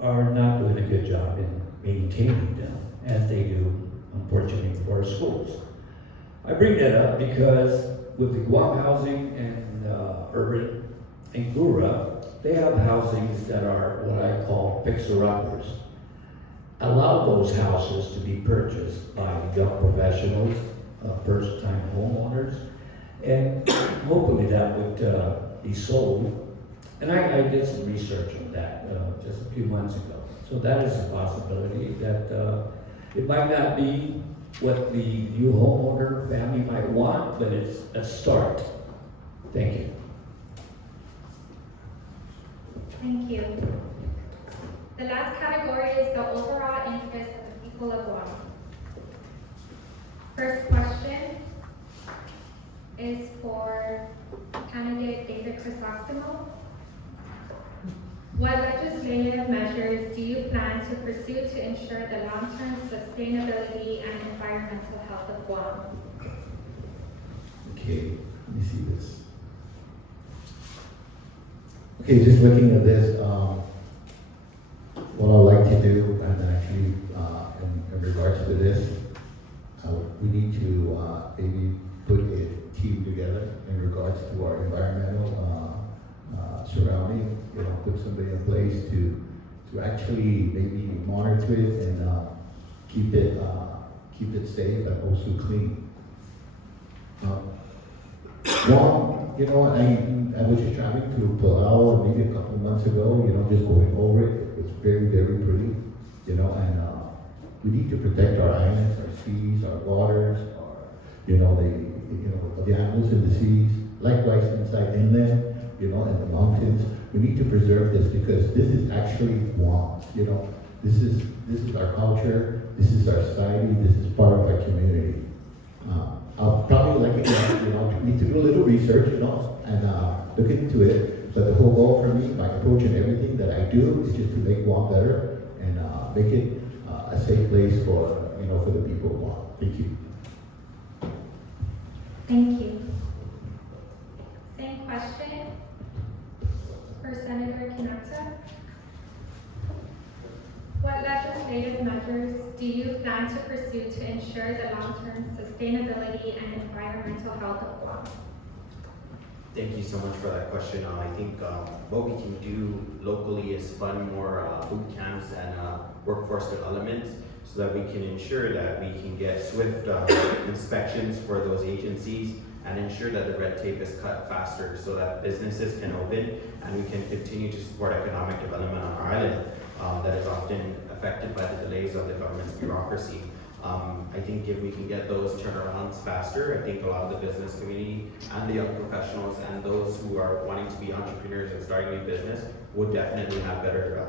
are not doing a good job in maintaining them as they do, unfortunately, for our schools. I bring that up because with the Guam Housing and Urban and Gura, they have housings that are what I call fixer-uppers. Allow those houses to be purchased by young professionals, first-time homeowners, and hopefully that would be sold. And I did some research on that just a few months ago. So that is a possibility that it might not be what the new homeowner family might want, but it's a start. Thank you. Thank you. The last category is the overall interest of the people of Guam. First question is for candidate David Crisostomo. What legislative measures do you plan to pursue to ensure the long-term sustainability and environmental health of Guam? Okay, let me see this. Okay, just looking at this, what I'd like to do, and actually, in regards to this, we need to maybe put a team together in regards to our environmental surrounding, put somebody in place to actually maybe monitor it and keep it safe and also clean. Guam, I was just traveling to Palau maybe a couple of months ago, just going over it. It's very, very pretty, and we need to protect our islands, our seas, our waters, the animals in the seas, likewise inside inland, and the mountains. We need to preserve this because this is actually Guam, this is our culture, this is our society, this is part of our community. I'll probably like it, need to do a little research, and look into it. But the whole goal for me, my approach and everything that I do is just to make Guam better and make it a safe place for the people of Guam. Thank you. Thank you. Same question for Senator Quinata. What legislative measures do you plan to pursue to ensure the long-term sustainability and environmental health of Guam? Thank you so much for that question. I think what we can do locally is fund more boot camps and workforce development so that we can ensure that we can get swift inspections for those agencies and ensure that the red tape is cut faster so that businesses can open and we can continue to support economic development on our island that is often affected by the delays of the government's bureaucracy. I think if we can get those turnarounds faster, I think a lot of the business community and the young professionals and those who are wanting to be entrepreneurs and starting new business would definitely have better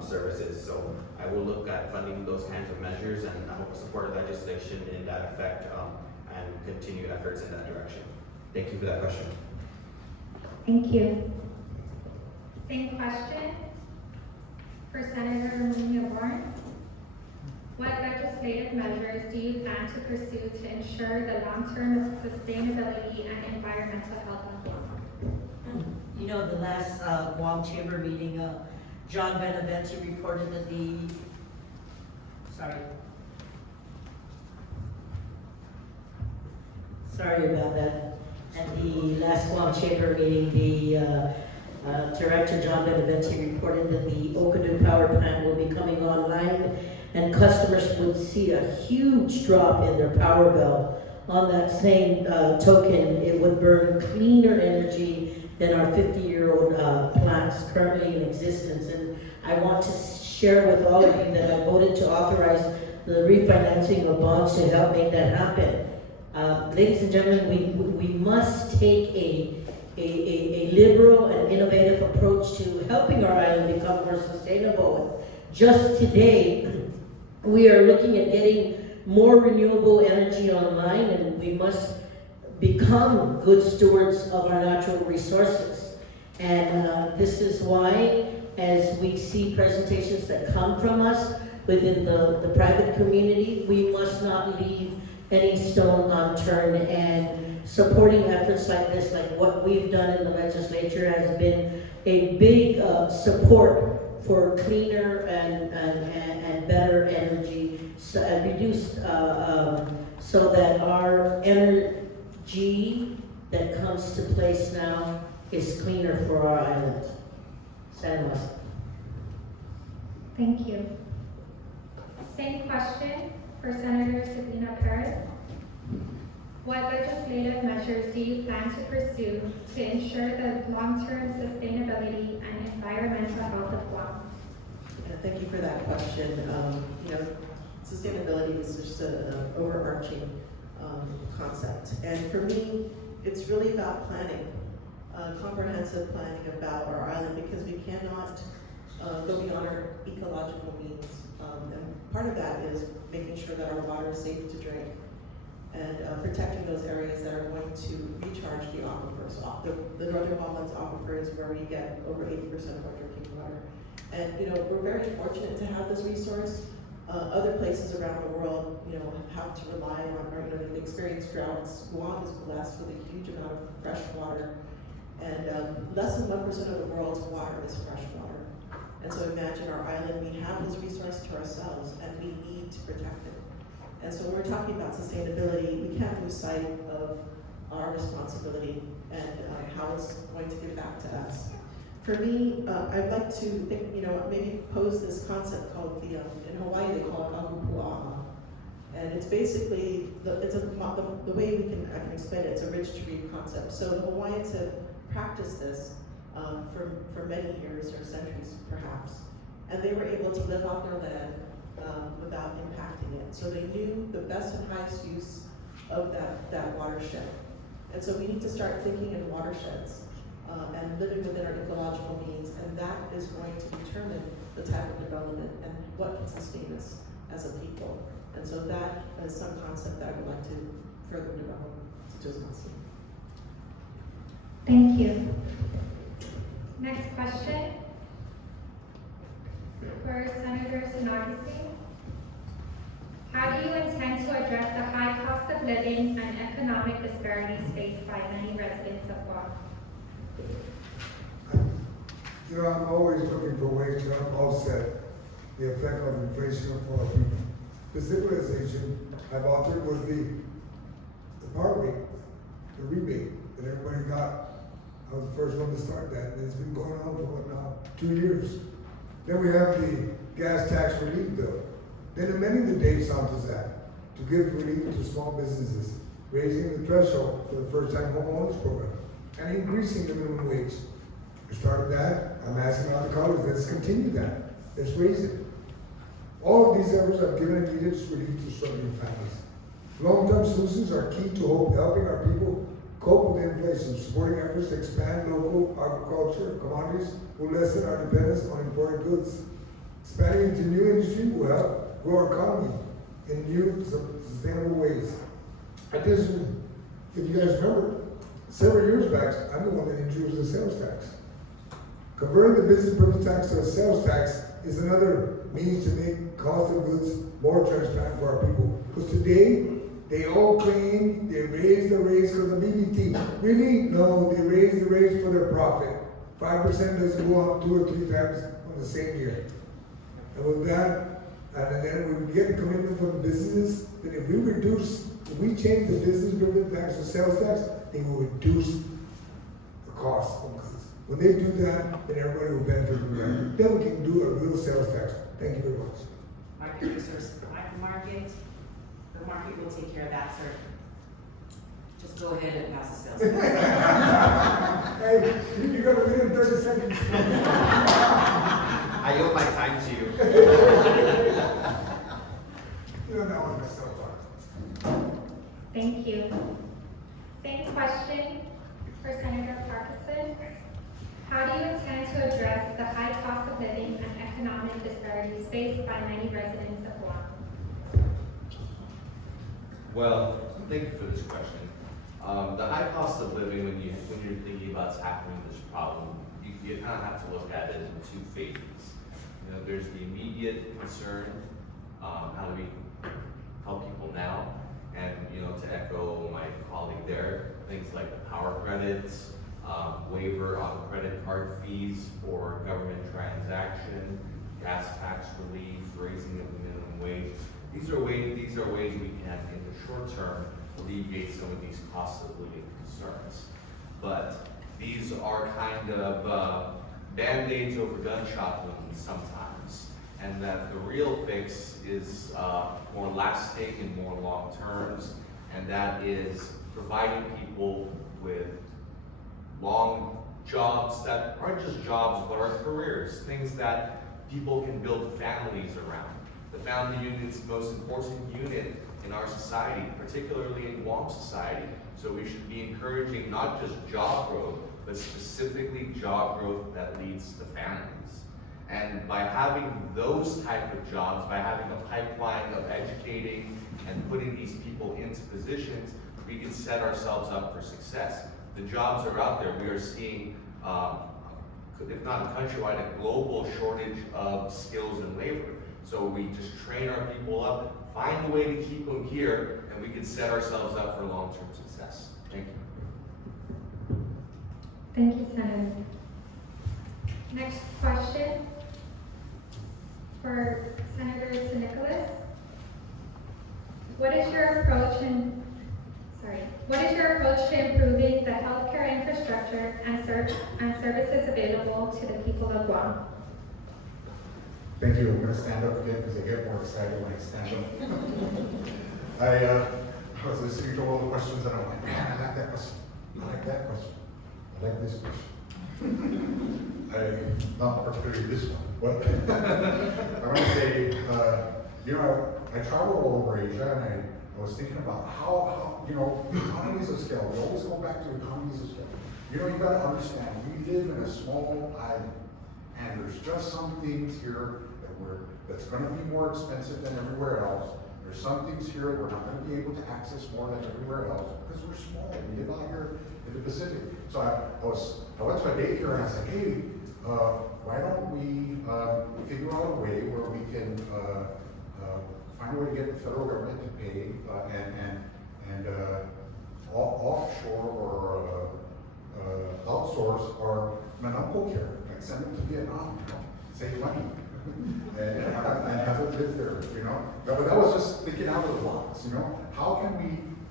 services. So I will look at funding those kinds of measures and I hope to support legislation in that effect and continue efforts in that direction. Thank you for that question. Thank you. Same question for Senator Maria Warren. What legislative measures do you plan to pursue to ensure the long-term sustainability and environmental health of Guam? You know, the last Guam Chamber meeting, John Benedetti reported that sorry about that. At the last Guam Chamber meeting, the Director John Benedetti reported that the Okadu power plant will be coming online and customers would see a huge drop in their power bill. On that same token, it would burn cleaner energy than our 50-year-old plants currently in existence. And I want to share with all of you that I voted to authorize the refinancing of bonds to help make that happen. Ladies and gentlemen, we must take a liberal and innovative approach to helping our island become more sustainable. Just today, we are looking at getting more renewable energy online, and we must become good stewards of our natural resources. And this is why, as we see presentations that come from us within the private community, we must not leave any stone unturned, and supporting efforts like this, like what we've done in the legislature, has been a big support for cleaner and better energy, so, reduced, so that our energy that comes to place now is cleaner for our island. San Agustin. Thank you. Same question for Senator Sabina Perez. What legislative measures do you plan to pursue to ensure the long-term sustainability and environmental health of Guam? Thank you for that question. You know, sustainability is just an overarching concept. And for me, it's really about planning, comprehensive planning about our island, because we cannot go beyond our ecological means. And part of that is making sure that our water is safe to drink and protecting those areas that are going to recharge the aquifers. The Northern Highlands aquifer is where we get over 80% of our drinking water. And you know, we're very fortunate to have this resource. Other places around the world, you know, have to rely on, or, you know, they've experienced droughts. Guam is blessed with a huge amount of fresh water, and less than 1% of the world's water is fresh water. And so imagine our island, we have this resource to ourselves, and we need to protect it. And so when we're talking about sustainability, we can't lose sight of our responsibility and how it's going to give back to us. For me, I'd like to think, you know, maybe pose this concept called in Hawaii they call it ahupua'a. And it's basically, the way I can explain it, it's a rich to read concept. So the Hawaiians have practiced this for many years or centuries perhaps. And they were able to live off their land without impacting it. So they knew the best and highest use of that watershed. And so we need to start thinking in watersheds and living within our ecological means, and that is going to determine the type of development and what can sustain us as a people. And so that is some concept that I would like to further develop to Austin. Thank you. Next question for Senator San Agustin. How do you intend to address the high cost of living and economic economic disparities faced by many residents of Guam. You know, I'm always looking for ways to help offset the effect of inflation for our people. The stabilization I've authored was the power rate, the rebate that everybody got. I was the first one to start that, and it's been going on for what now, 2 years. Then we have the gas tax relief bill. Then amending the Dave Santos Act to give relief to small businesses, raising the threshold for the first-time homeowners program, and increasing the minimum wage. We started that. I'm asking all the colleagues, let's continue that. Let's raise it. All of these efforts have given immediate relief to struggling families. Long-term solutions are key to helping our people cope with inflation, supporting efforts to expand local agriculture commodities will lessen our dependence on imported goods. Expanding into new industry will help grow our economy in new sustainable ways. Additionally, if you guys remember, several years back, I'm the one that introduced the sales tax. Converting the business privilege tax to a sales tax is another means to make cost of goods more transparent for our people. Because today, they all claim they raised the rates because of BBT. Really? No, they raised the rates for their profit. 5% doesn't go up 2 or 3 times on the same year. And with that, and then we get the commitment from the businesses that if we change the business privilege tax to sales tax, they will reduce the cost of goods. When they do that, then everybody will benefit from that. Then we can do a real sales tax. Thank you very much. Market research, the market will take care of that, sir. Just go ahead and pass the sales. Hey, you got a minute and 30 seconds. I yield my time to you. You know that was myself. Thank you. Same question for Senator Parkinson. How do you intend to address the high cost of living and economic disparities faced by many residents of Guam? Well, thank you for this question. The high cost of living, when you're thinking about tackling this problem, you kind of have to look at it in 2 phases. You know, there's the immediate concern, how do we help people now? And, you know, to echo my colleague there, things like the power credits, waiver on credit card fees for government transaction, gas tax relief, raising of the minimum wage. These are ways we can, in the short term, alleviate some of these cost of living concerns. But these are kind of band-aids over gunshot wounds sometimes, and that the real fix is more lasting and more long terms, and that is providing people with long jobs that aren't just jobs but are careers, things that people can build families around. The family unit is the most important unit in our society, particularly in Guam society. So we should be encouraging not just job growth, but specifically job growth that leads to families. And by having those type of jobs, by having a pipeline of educating and putting these people into positions, we can set ourselves up for success. The jobs are out there. We are seeing, if not countrywide, a global shortage of skills and labor. So we just train our people up, find a way to keep them here, and we can set ourselves up for long-term success. Thank you. Thank you, Senator. Next question for Senator San Nicolas. What is your approach to improving the healthcare infrastructure and services available to the people of Guam? Thank you. I'm going to stand up again because I get more excited when I stand up. I was listening to all the questions and I'm like, man, I like that question. I like that question. I like this question. Not particularly this one, but I want to say, I travel all over Asia and I was thinking about how economies of scale. We always go back to economies of scale. You got to understand, we live in a small island, and there's just some things here that's going to be more expensive than everywhere else. There's some things here we're not going to be able to access more than everywhere else because we're small. We live out here in the Pacific. So I went to a daycare and I said, hey, why don't we figure out a way where we can find a way to get the federal government to pay and medical care, like send them to Vietnam, save money. and have them live there, But that was just thinking out of the box, How can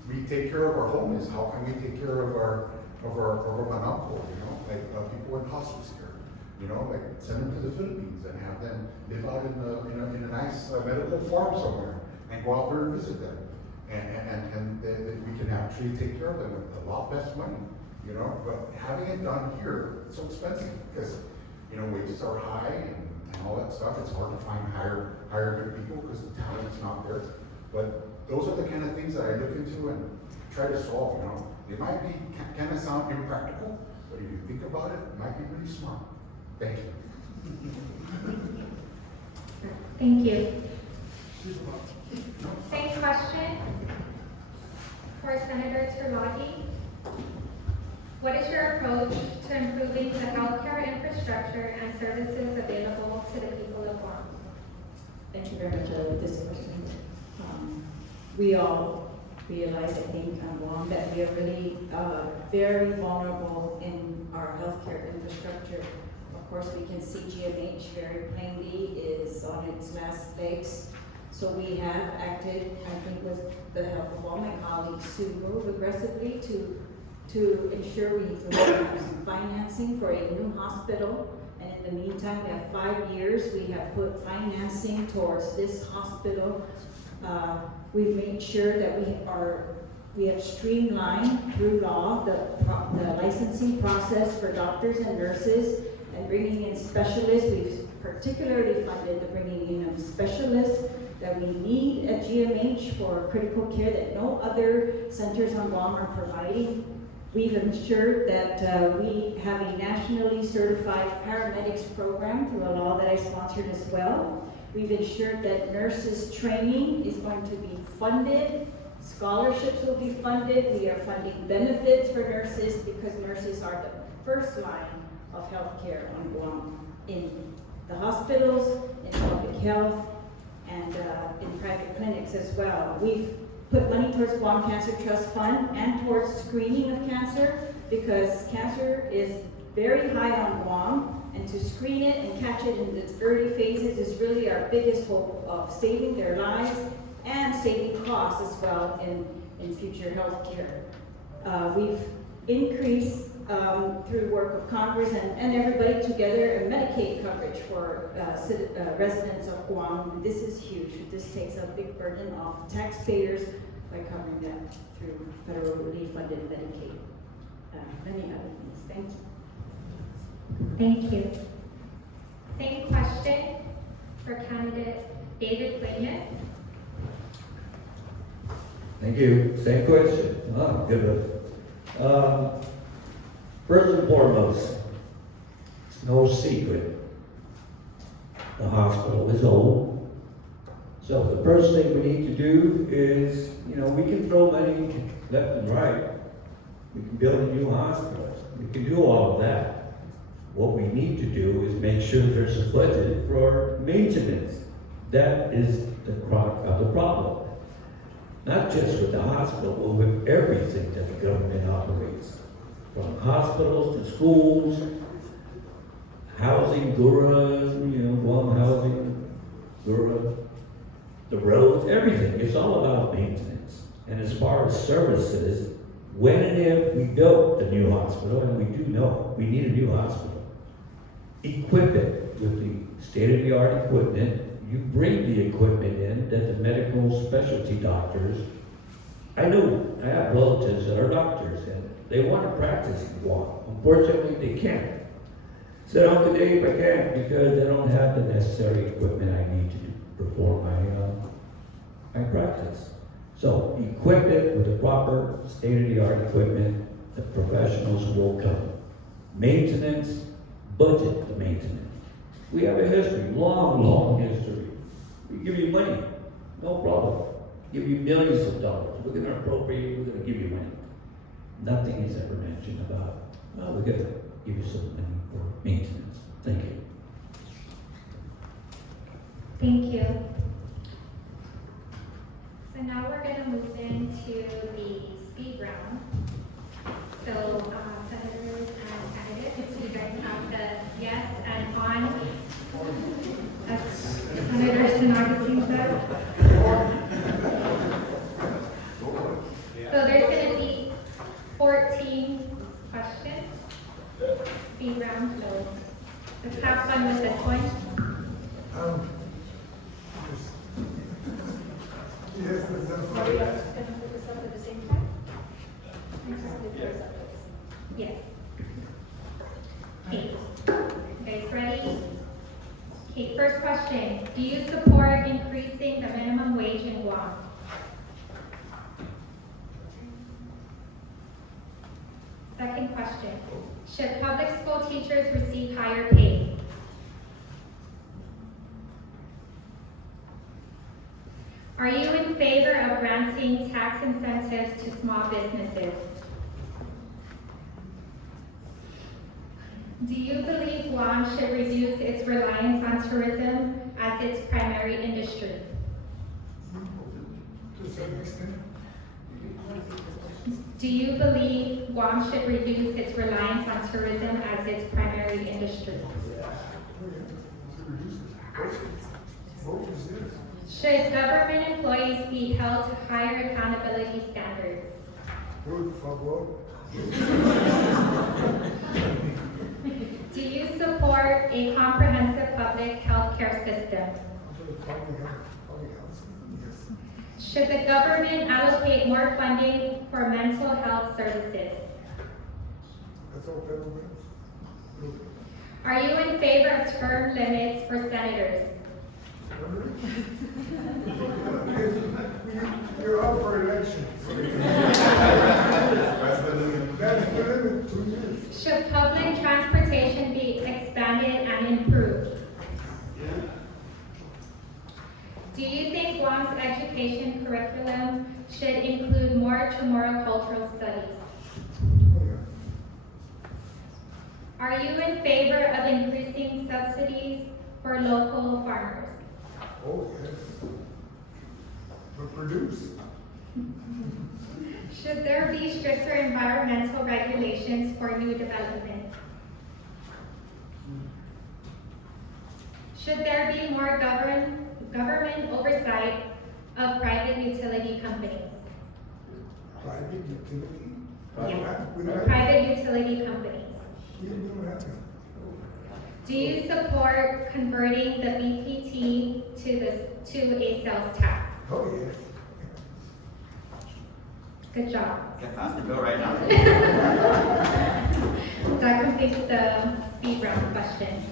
we take care of our homeless? How can we take care of our manampo, like people in hospice care, like send them to the Philippines and have them live out in a nice medical farm somewhere and go out there and visit them. And we can actually take care of them with a lot less money, But having it done here, it's so expensive because, wages are high and all that stuff. It's hard to find hire good people because the talent is not there. But those are the kind of things that I look into and try to solve, They might be, kind of sound impractical, but if you think about it, it might be really smart. Thank you. Thank you. Same question for Senator Terlaje. What is your approach to improving the healthcare infrastructure and services available to the people of Guam? Thank you very much for this question. We all realize, I think, on Guam, that we are really very vulnerable in our healthcare infrastructure. Of course, we can see GMH very plainly is on its last legs. So we have acted, I think, with the help of all my colleagues, to move aggressively to ensure we have some financing for a new hospital. And in the meantime, we have 5 years. We have put financing towards this hospital. We've made sure that we have streamlined through law the licensing process for doctors and nurses and bringing in specialists. We've particularly funded the bringing in of specialists that we need at GMH for critical care that no other centers on Guam are providing. We've ensured that we have a nationally certified paramedics program through a law that I sponsored as well. We've ensured that nurses training is going to be funded. Scholarships will be funded. We are funding benefits for nurses because nurses are the first line of healthcare on Guam, in the hospitals, in public health, and in private clinics as well. We've put money towards Guam Cancer Trust Fund and towards screening of cancer because cancer is very high on Guam, and to screen it and catch it in its early phases is really our biggest hope of saving their lives and saving costs as well in future health care. We've increased through work of Congress and everybody together a Medicaid coverage for residents of Guam. This is huge. This takes a big burden off taxpayers by covering that through federally funded Medicaid. Many other things. Thank you. Thank you. Same question for candidate David Duenas. Thank you. Same question. Oh, good one. First and foremost, it's no secret the hospital is old. So the first thing we need to do is, we can throw money left and right. We can build a new hospital. We can do all of that. What we need to do is make sure there's a budget for maintenance. That is the crux of the problem. Not just with the hospital, but with everything that the government operates. From hospitals to schools, housing, Guam housing, the roads, everything. It's all about maintenance. And as far as services, when and if we built the new hospital, and we do know we need a new hospital, equip it with the state-of-the-art equipment. You bring the equipment in that the medical specialty doctors, I know I have relatives that are doctors and they want to practice in Guam. Unfortunately, they can't. Sit down today if I can because they don't have the necessary equipment I need to perform my practice. So equip it with the proper state-of-the-art equipment. The professionals will come. Maintenance, budget the maintenance. We have a history, long history. We give you money, no problem. Give you millions of dollars. We're gonna appropriate, we're gonna give you money. Nothing is ever mentioned about, we're gonna give you some money for maintenance. Thank you. Thank you. So now we're going to move into the speed round. So, senators and candidates, you guys have the So there's gonna be 14 questions, speed round, so let's have fun with this one. Yes, that's Are we going to put this up at the same time? Yes. Okay. You guys ready? Okay, first question. Do you support increasing the minimum wage in Guam? Second question. Should public school teachers receive higher pay? Are you in favor of granting tax incentives to small businesses? Do you believe Guam should reduce its reliance on tourism as its primary industry? to some extent. Do you believe Guam should reduce its reliance on tourism as its primary industry? Should government employees be held to higher accountability standards? Por favor. Do you support a comprehensive public health care system? Should the government allocate more funding for mental health services? That's all federal grants. Are you in favor of term limits for senators? You're up for election. That's the limit, 2 years. Should public transportation be expanded and improved? Do you think Guam's education curriculum should include more Chamorro cultural studies? Are you in favor of increasing subsidies for local farmers? Oh, yes. But produce. Should there be stricter environmental regulations for new development? Should there be more government oversight of private utility companies? Private utility? Yes. Private utility companies. We don't have it. Do you support converting the BPT to a sales tax? Oh, yes. Good job. Get past the bill right now. That completes the speed round questions.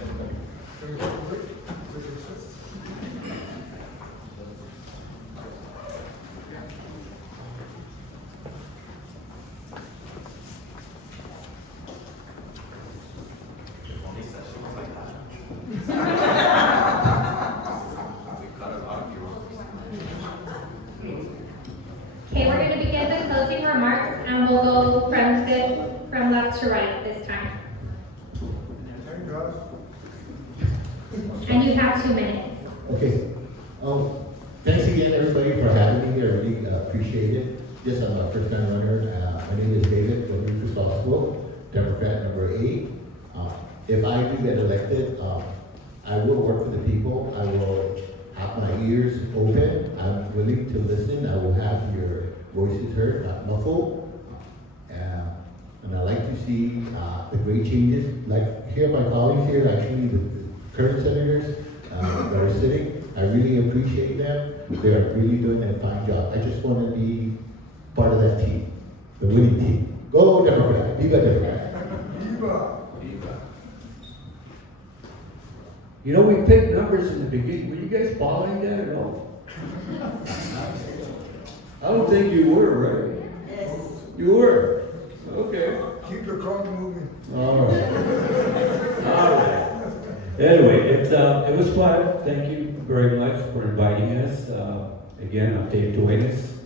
Okay, we're going to begin the closing remarks, and we'll go from left to right this time. Thank God. And you have 2 minutes. Okay. Thanks again, everybody, for having me here. I really appreciate it. Yes, I'm a first-time runner. My name is David from Crisostomo, Democrat number 8. If I do get elected, I will work for the people. I will have my ears open. I'm willing to listen. I will have your voices heard, not muffled. And I like to see the great changes. Like here, my colleagues here, actually the current senators that are sitting, I really appreciate them. They're really doing a fine job. I just want to be part of that team, the winning team. Go Democrat, Viva Democrat. Viva. You know, we picked numbers in the beginning. Were you guys following that or no? I don't think you were, right? Yes. You were? Okay. Keep the clock moving. All right. All right. Anyway, it was fun. Thank you very much for inviting us. Again, I'm Dave Duenas,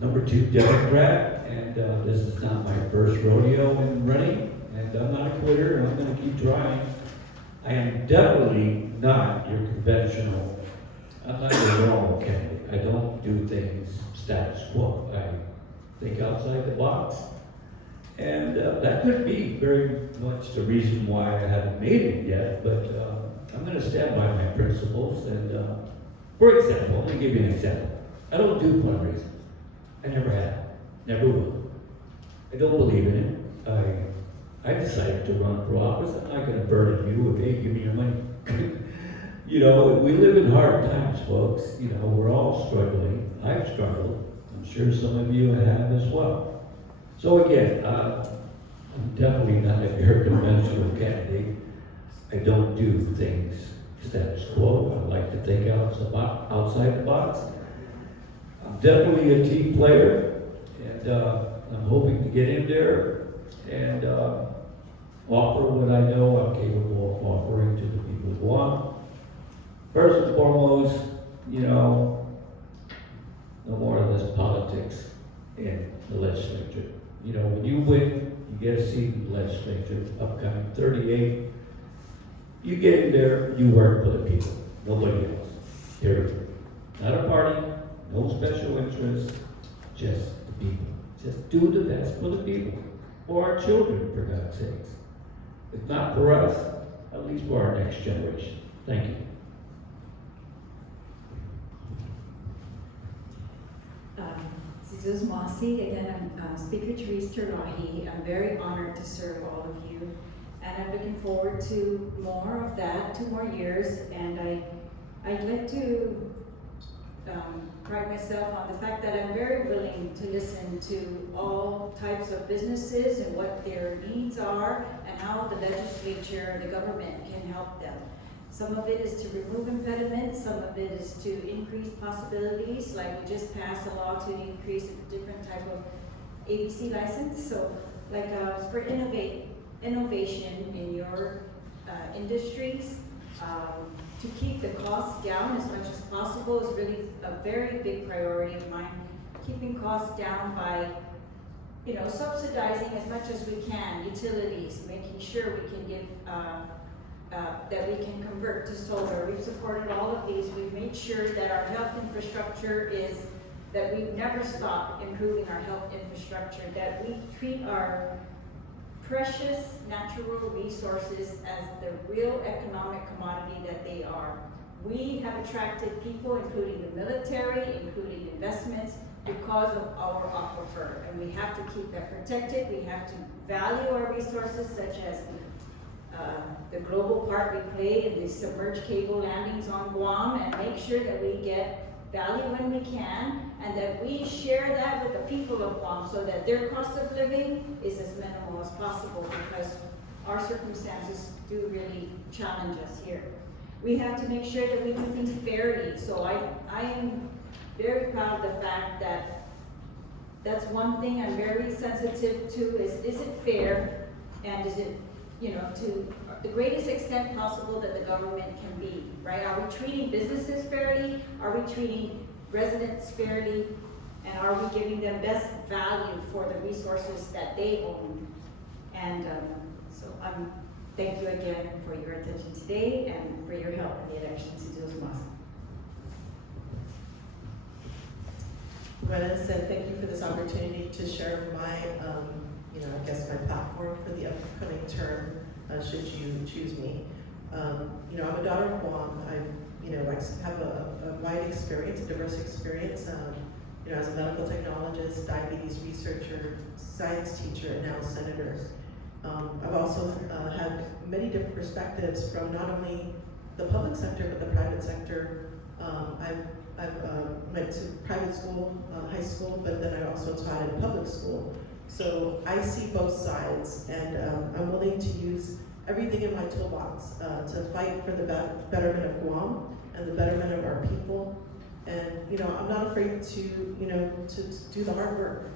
number 2 Democrat, and this is not my first rodeo in running, and I'm not a quitter, and I'm going to keep trying. I am definitely not your conventional, I'm not your normal candidate. I don't do things status quo. I think outside the box. And that could be very much the reason why I haven't made it yet, but I'm going to stand by my principles. And for example, let me give you an example. I don't do fundraisers. I never have. Never will. I don't believe in it. I decided to run for office. I'm not gonna burden you with, hey, give me your money. You know, we live in hard times, folks. You know, we're all struggling. I've struggled. I'm sure some of you have as well. So again, I'm definitely not a very conventional candidate. I don't do things status quo. I like to think outside the box. I'm definitely a team player, and I'm hoping to get in there and offer what I know I'm capable of offering to the people of Guam. First and foremost, you know, no more of this politics in the legislature. You know, when you win, you get a seat in the legislature, upcoming 38. You get in there, you work for the people, nobody else. Period. Not a party, no special interest, just the people. Just do the best for the people, for our children, for God's sakes. If not for us, at least for our next generation. Thank you. This is Mossy. Again, I'm Speaker Therese Terlaje. I'm very honored to serve all of you. And I'm looking forward to more of that, 2 more years. And I'd like to pride myself on the fact that I'm very willing to listen to all types of businesses and what their needs are and how the legislature, the government can help them. Some of it is to remove impediments, some of it is to increase possibilities, like we just passed a law to increase a different type of ABC license. So like for innovation in your industries, to keep the costs down as much as possible is really a very big priority of mine. Keeping costs down by, you know, subsidizing as much as we can, utilities, making sure we can give, that we can convert to solar. We've supported all of these. We've made sure that our health infrastructure is, that we never stop improving our health infrastructure, that we treat our precious natural resources as the real economic commodity that they are. We have attracted people, including the military, including investments, because of our aquifer, and we have to keep that protected. We have to value our resources, such as the global part we play in the submerged cable landings on Guam, and make sure that we get value when we can, and that we share that with the people of Guam so that their cost of living is as minimal as possible, because our circumstances do really challenge us here. We have to make sure that we do things fairly. So I am very proud of the fact that that's one thing I'm very sensitive to is it fair, and is it, you know, to the greatest extent possible that the government can be, right? Are we treating businesses fairly? Are we treating residents fairly? And are we giving them best value for the resources that they own? And so thank you again for your attention today and for your help in the elections in Duenas. Duenas, and thank you for this opportunity to share my, I guess my platform for the upcoming term, should you choose me. I'm a daughter of Guam. I have a wide experience, a diverse experience, as a medical technologist, diabetes researcher, science teacher, and now senator. I've also had many different perspectives from not only the public sector, but the private sector. I've went to private school, high school, but then I also taught in public school. So I see both sides, and I'm willing to use everything in my toolbox to fight for the betterment of Guam and the betterment of our people. And I'm not afraid to do the hard work.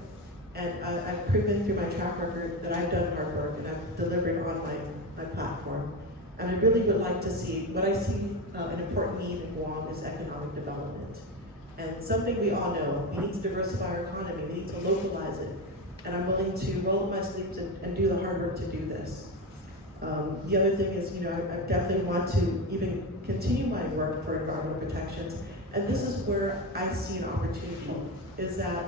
And I've proven through my track record that I've done hard work and I'm delivering on my platform. And I really would like to see, what I see an important need in Guam is economic development. And something we all know, we need to diversify our economy, we need to localize it. And I'm willing to roll up my sleeves and do the hard work to do this. The other thing is, I definitely want to even continue my work for environmental protections. And this is where I see an opportunity, is that,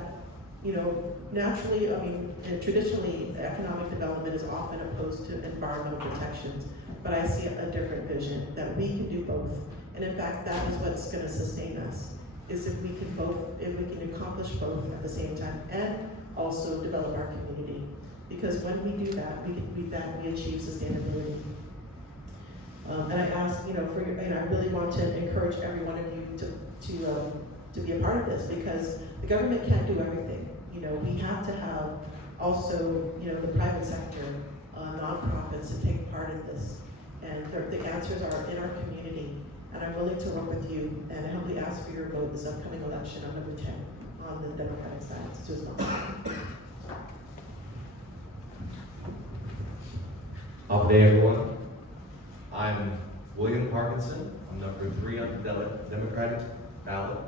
naturally, and traditionally, economic development is often opposed to environmental protections. But I see a different vision, that we can do both. And in fact, that is what's gonna sustain us, is if we can accomplish both at the same time, and also develop our community. Because when we do that, we achieve sustainability. And I ask, and I really want to encourage every one of you to be a part of this, because the government can't do everything. We have to have also, the private sector, nonprofits to take part in this. And the answers are in our community. And I'm willing to work with you, and I humbly ask for your vote this upcoming election on number 10 on the Democratic side to respond. Good day, everyone. I'm William Parkinson. I'm number 3 on the Democratic ballot,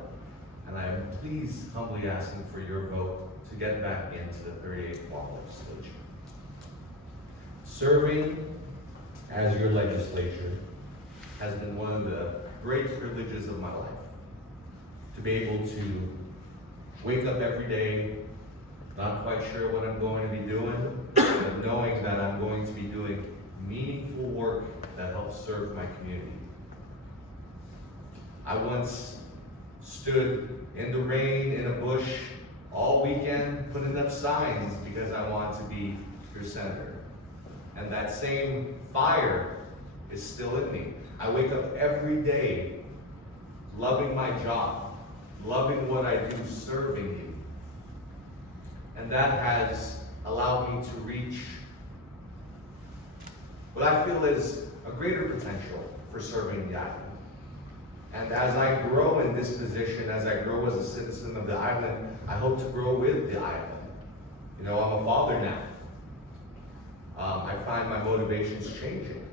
and I am pleased, humbly asking for your vote to get back into the 38th Guam legislature. Serving as your legislature has been one of the great privileges of my life. To be able to wake up every day, not quite sure what I'm going to be doing, but knowing that I'm going to be doing meaningful work that helps serve my community. I once stood in the rain in a bush all weekend putting up signs because I want to be your senator. And that same fire is still in me. I wake up every day loving my job, loving what I do, serving you. And that has allowed me to reach what I feel is a greater potential for serving the island. And as I grow in this position, as I grow as a citizen of the island, I hope to grow with the island. I'm a father now. I find my motivations changing.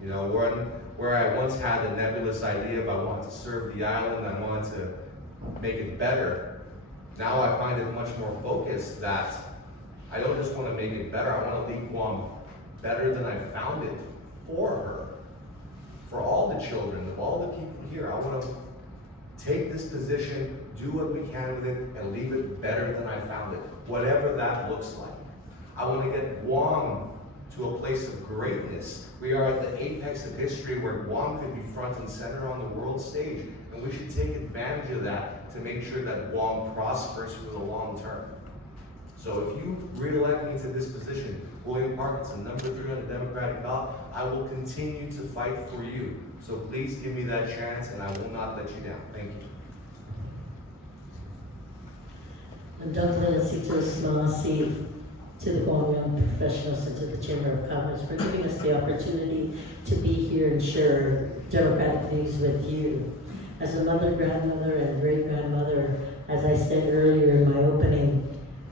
Where I once had a nebulous idea of I want to serve the island, I want to make it better. Now I find it much more focused that I don't just want to make it better, I want to leave Guam better than I found it for her, for all the children, of all the people here. I want to take this position, do what we can with it, and leave it better than I found it, whatever that looks like. I want to get Guam to a place of greatness. We are at the apex of history where Guam could be front and center on the world stage, and we should take advantage of that to make sure that Guam prospers for the long term. So if you re-elect me to this position, William Parkinson, number 3 on the Democratic ballot, I will continue to fight for you. So please give me that chance, and I will not let you down. Thank you. To the Guam Young Professionals and to the Chamber of Commerce for giving us the opportunity to be here and share Democratic views with you. As a mother, grandmother, and great-grandmother, as I said earlier in my opening,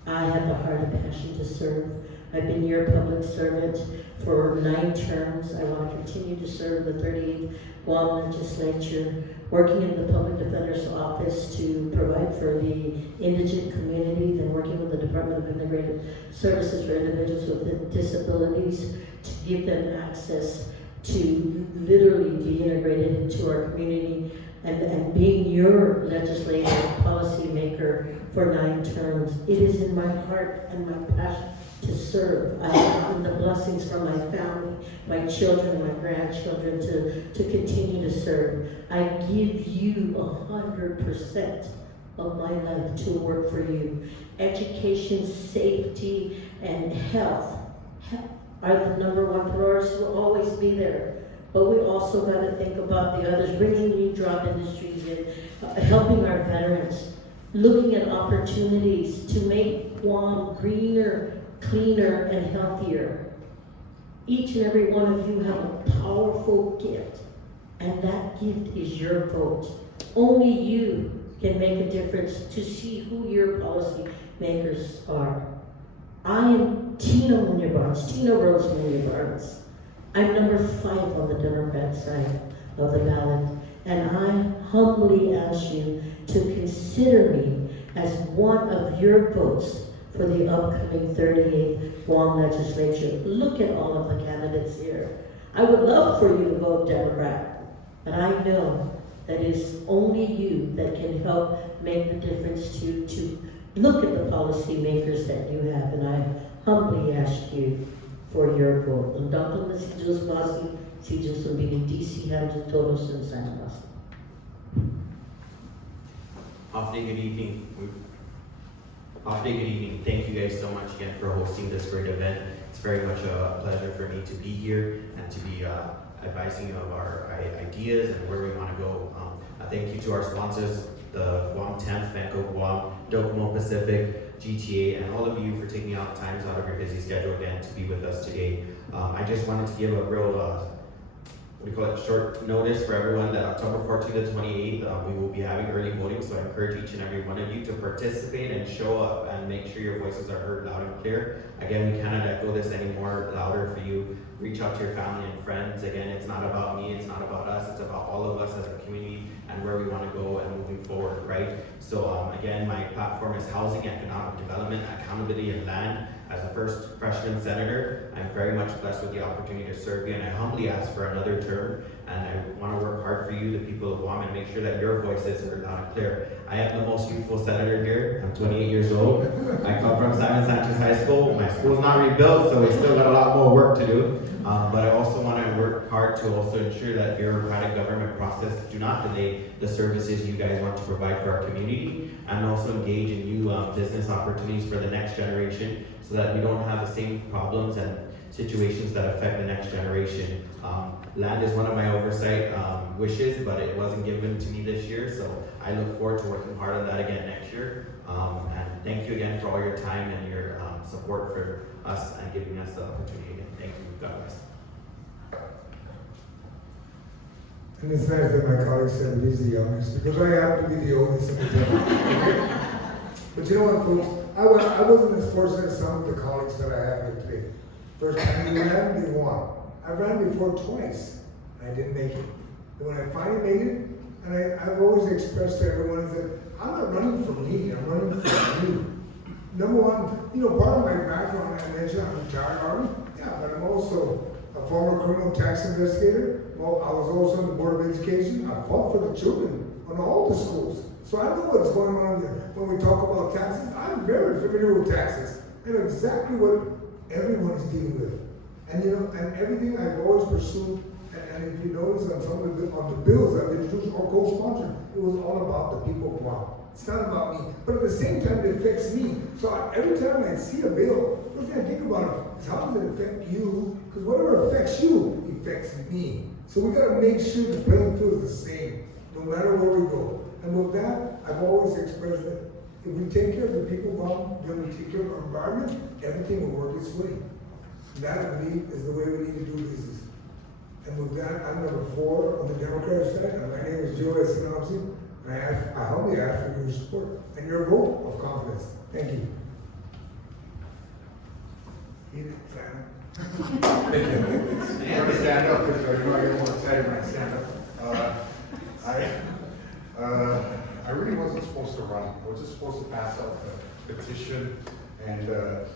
I have the heart and passion to serve. I've been your public servant for 9 terms. I want to continue to serve the 38th Guam legislature, working in the Public Defender's Office to provide for the indigent community, then working with the Department of Integrated Services for individuals with disabilities to give them access to literally be integrated into our community, and being your legislative policy maker for 9 terms. It is in my heart and my passion to serve. I have gotten the blessings from my family, my children, and my grandchildren to continue to serve. I give you 100% of my life to work for you. Education, safety, and health are the #1 priorities. Will always be there. But we also got to think about the others, bringing new job industries in, helping our veterans, looking at opportunities to make Guam greener, cleaner, and healthier. Each and every one of you have a powerful gift, and that gift is your vote. Only you can make a difference to see who your policy makers are. I am Tina Munoz, Tina Rose Munoz. I'm number 5 on the Democrat side of the ballot, and I humbly ask you to consider me as one of your votes for the upcoming 38th Guam legislature. Look at all of the candidates here. I would love for you to vote Democrat, but I know that it's only you that can help make the difference to look at the policy makers that you have, and I humbly ask you for your vote. And Dr. Masiju's Masi, Sijus will be in DC, Hamza, Todos, and San Agustin. Good evening. Thank you guys so much again for hosting this great event. It's very much a pleasure for me to be here and to be advising you of our ideas and where we want to go. Thank you to our sponsors, the GuamTemps, Banco Guam, Docomo Pacific, GTA, and all of you for taking out times out of your busy schedule again to be with us today. I just wanted to give a real we call it short notice for everyone that October 14th to 28th, we will be having early voting, so I encourage each and every one of you to participate and show up and make sure your voices are heard loud and clear. Again, we cannot echo this anymore louder for you. Reach out to your family and friends. Again, it's not about me, it's not about us, it's about all of us as a community and where we want to go and moving forward, right? So again, my platform is housing, economic development, accountability, and land. As a first freshman senator, I'm very much blessed with the opportunity to serve you, and I humbly ask for another term, and I want to work hard for you, the people of Guam, and make sure that your voices are loud and clear. I am the most youthful senator here. I'm 28 years old. I come from Simon Sanchez High School. My school's not rebuilt, so we still got a lot more work to do. But I also want to work hard to also ensure that bureaucratic government process do not delay the services you guys want to provide for our community, and also engage in new business opportunities for the next generation, so that we don't have the same problems and situations that affect the next generation. Land is one of my oversight wishes, but it wasn't given to me this year, so I look forward to working hard on that again next year. And thank you again for all your time and your support for us and giving us the opportunity again. Thank you. God bless. And it's nice that my colleague said he's the youngest, because I happen to be the oldest in the team. But you know what, folks? I wasn't as fortunate as some of the colleagues that I have here today. First time we ran, they won. I ran before twice. I didn't make it. And when I finally made it, and I've always expressed to everyone that I'm not running for me, I'm running for you. Number one, you know, part of my background, I mentioned I'm retired Army. Yeah, but I'm also a former criminal tax investigator. Well, I was also on the Board of Education. I fought for the children on all the schools. So I know what's going on there. When we talk about taxes, I'm very familiar with taxes. I know exactly what everyone is dealing with. And you know, and everything I've always pursued, and if you notice on some of the bills I've introduced or co-sponsored, it was all about the people of Guam. It's not about me. But at the same time, it affects me. So every time I see a bill, first thing I think about it is how does it affect you? Because whatever affects you, affects me. So we gotta make sure the playing field is the same, no matter where we go. And with that, I've always expressed that if we take care of the people well, then we take care of our environment, everything will work its way. That, I believe, is the way we need to do business. And with that, I'm number 4 on the Democratic side, and my name is Joe San Agustin, and I humbly ask for your support and your vote of confidence. Thank you. Eat it, Sam. Thank you. I'm going to stand up because you know I get more excited when I stand up. I really wasn't supposed to run. I was just supposed to pass out the petition and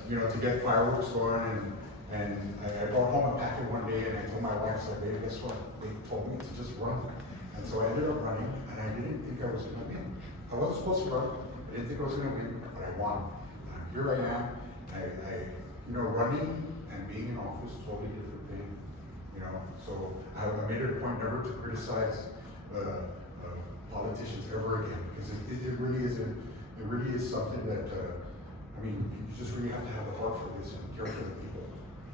you know, to get fireworks going. And I brought home a packet one day and I told my wife, so baby, guess what? They told me to just run. And so I ended up running, and I didn't think I was going to win. I wasn't supposed to run. I didn't think I was going to win, but I won. Here I am. You know, running and being in office is a totally different thing. You know, so I made it a point never to criticize politicians ever again, because it really is something that I mean, you just really have to have the heart for this and care for the people.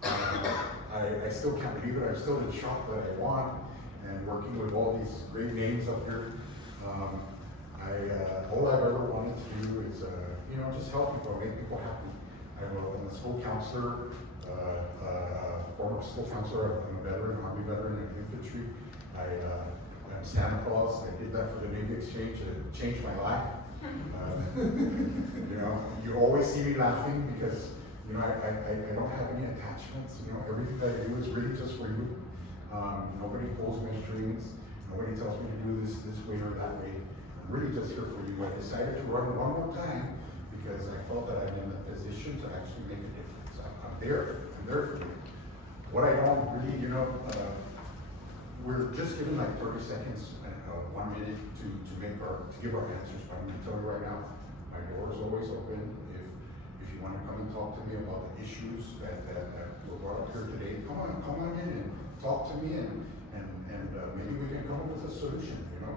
I still can't believe it. I'm still in shock that I won, and working with all these great names up here. All I've ever wanted to do is, you know, just help people, make people happy. I'm a school counselor, former school counselor. I'm a veteran, Army veteran of infantry. I'm Santa Claus. I did that for the Navy Exchange. It changed my life. You know, you always see me laughing because, you know, I don't have any attachments. You know, everything that I do is really just for you. Nobody pulls my strings. Nobody tells me to do this way or that way. I'm really just here for you. I decided to run one more time because I felt that I'm in a position to actually make a difference. I'm there for you. What I don't really, you know, we're just given like 30 seconds, 1 minute to give our answers. But I'm going to tell you right now, my door is always open. If you want to come and talk to me about the issues that were brought up here today, come on in and talk to me, and maybe we can come up with a solution. You know,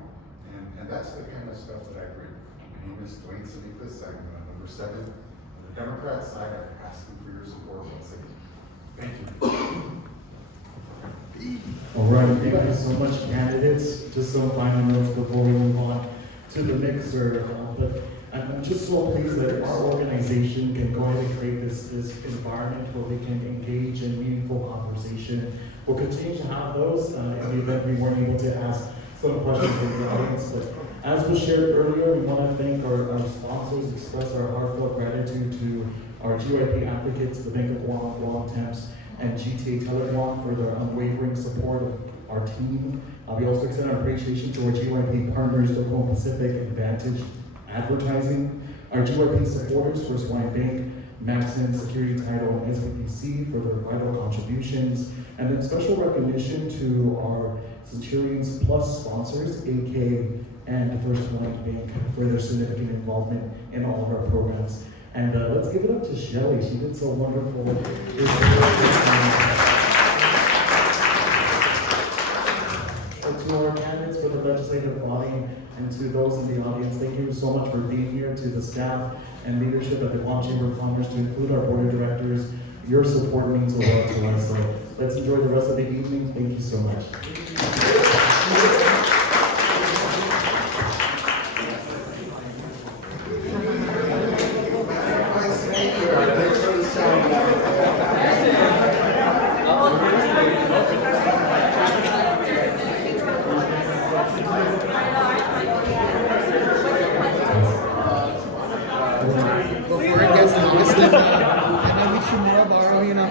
and that's the kind of stuff that I bring. My name is Dwayne San Nicolas. I'm number 7 on the Democrat side are asking for your support once again. Thank you. All right, thank you so much, candidates. Just some final notes before we move on to the mixer. But I'm just so pleased that our organization can go ahead and create this environment where we can engage in meaningful conversation. We'll continue to have those in the event we weren't able to ask some questions from the audience. But as was shared earlier, we want to thank our sponsors, express our heartfelt gratitude to our GYP advocates, the Bank of Guam, GuamTemps, and GTA Teleguam for their unwavering support of our team. We also extend our appreciation to our GYP partners, Docomo Pacific and Vantage Advertising, our GYP supporters, First Hawaiian Bank, Matson, Security Title, and SBPC for their vital contributions, and then special recognition to our Centurions Plus sponsors, AK and the First Hawaiian Bank, for their significant involvement in all of our programs. And let's give it up to Shelly. She did so wonderful. To our candidates for the legislative body and to those in the audience, thank you so much for being here. To the staff and leadership at the Guam Chamber of Commerce, to include our board of directors, your support means a lot to us. So let's enjoy the rest of the evening. Thank you so much. Before it gets lost, can I meet you more, borrow, you know?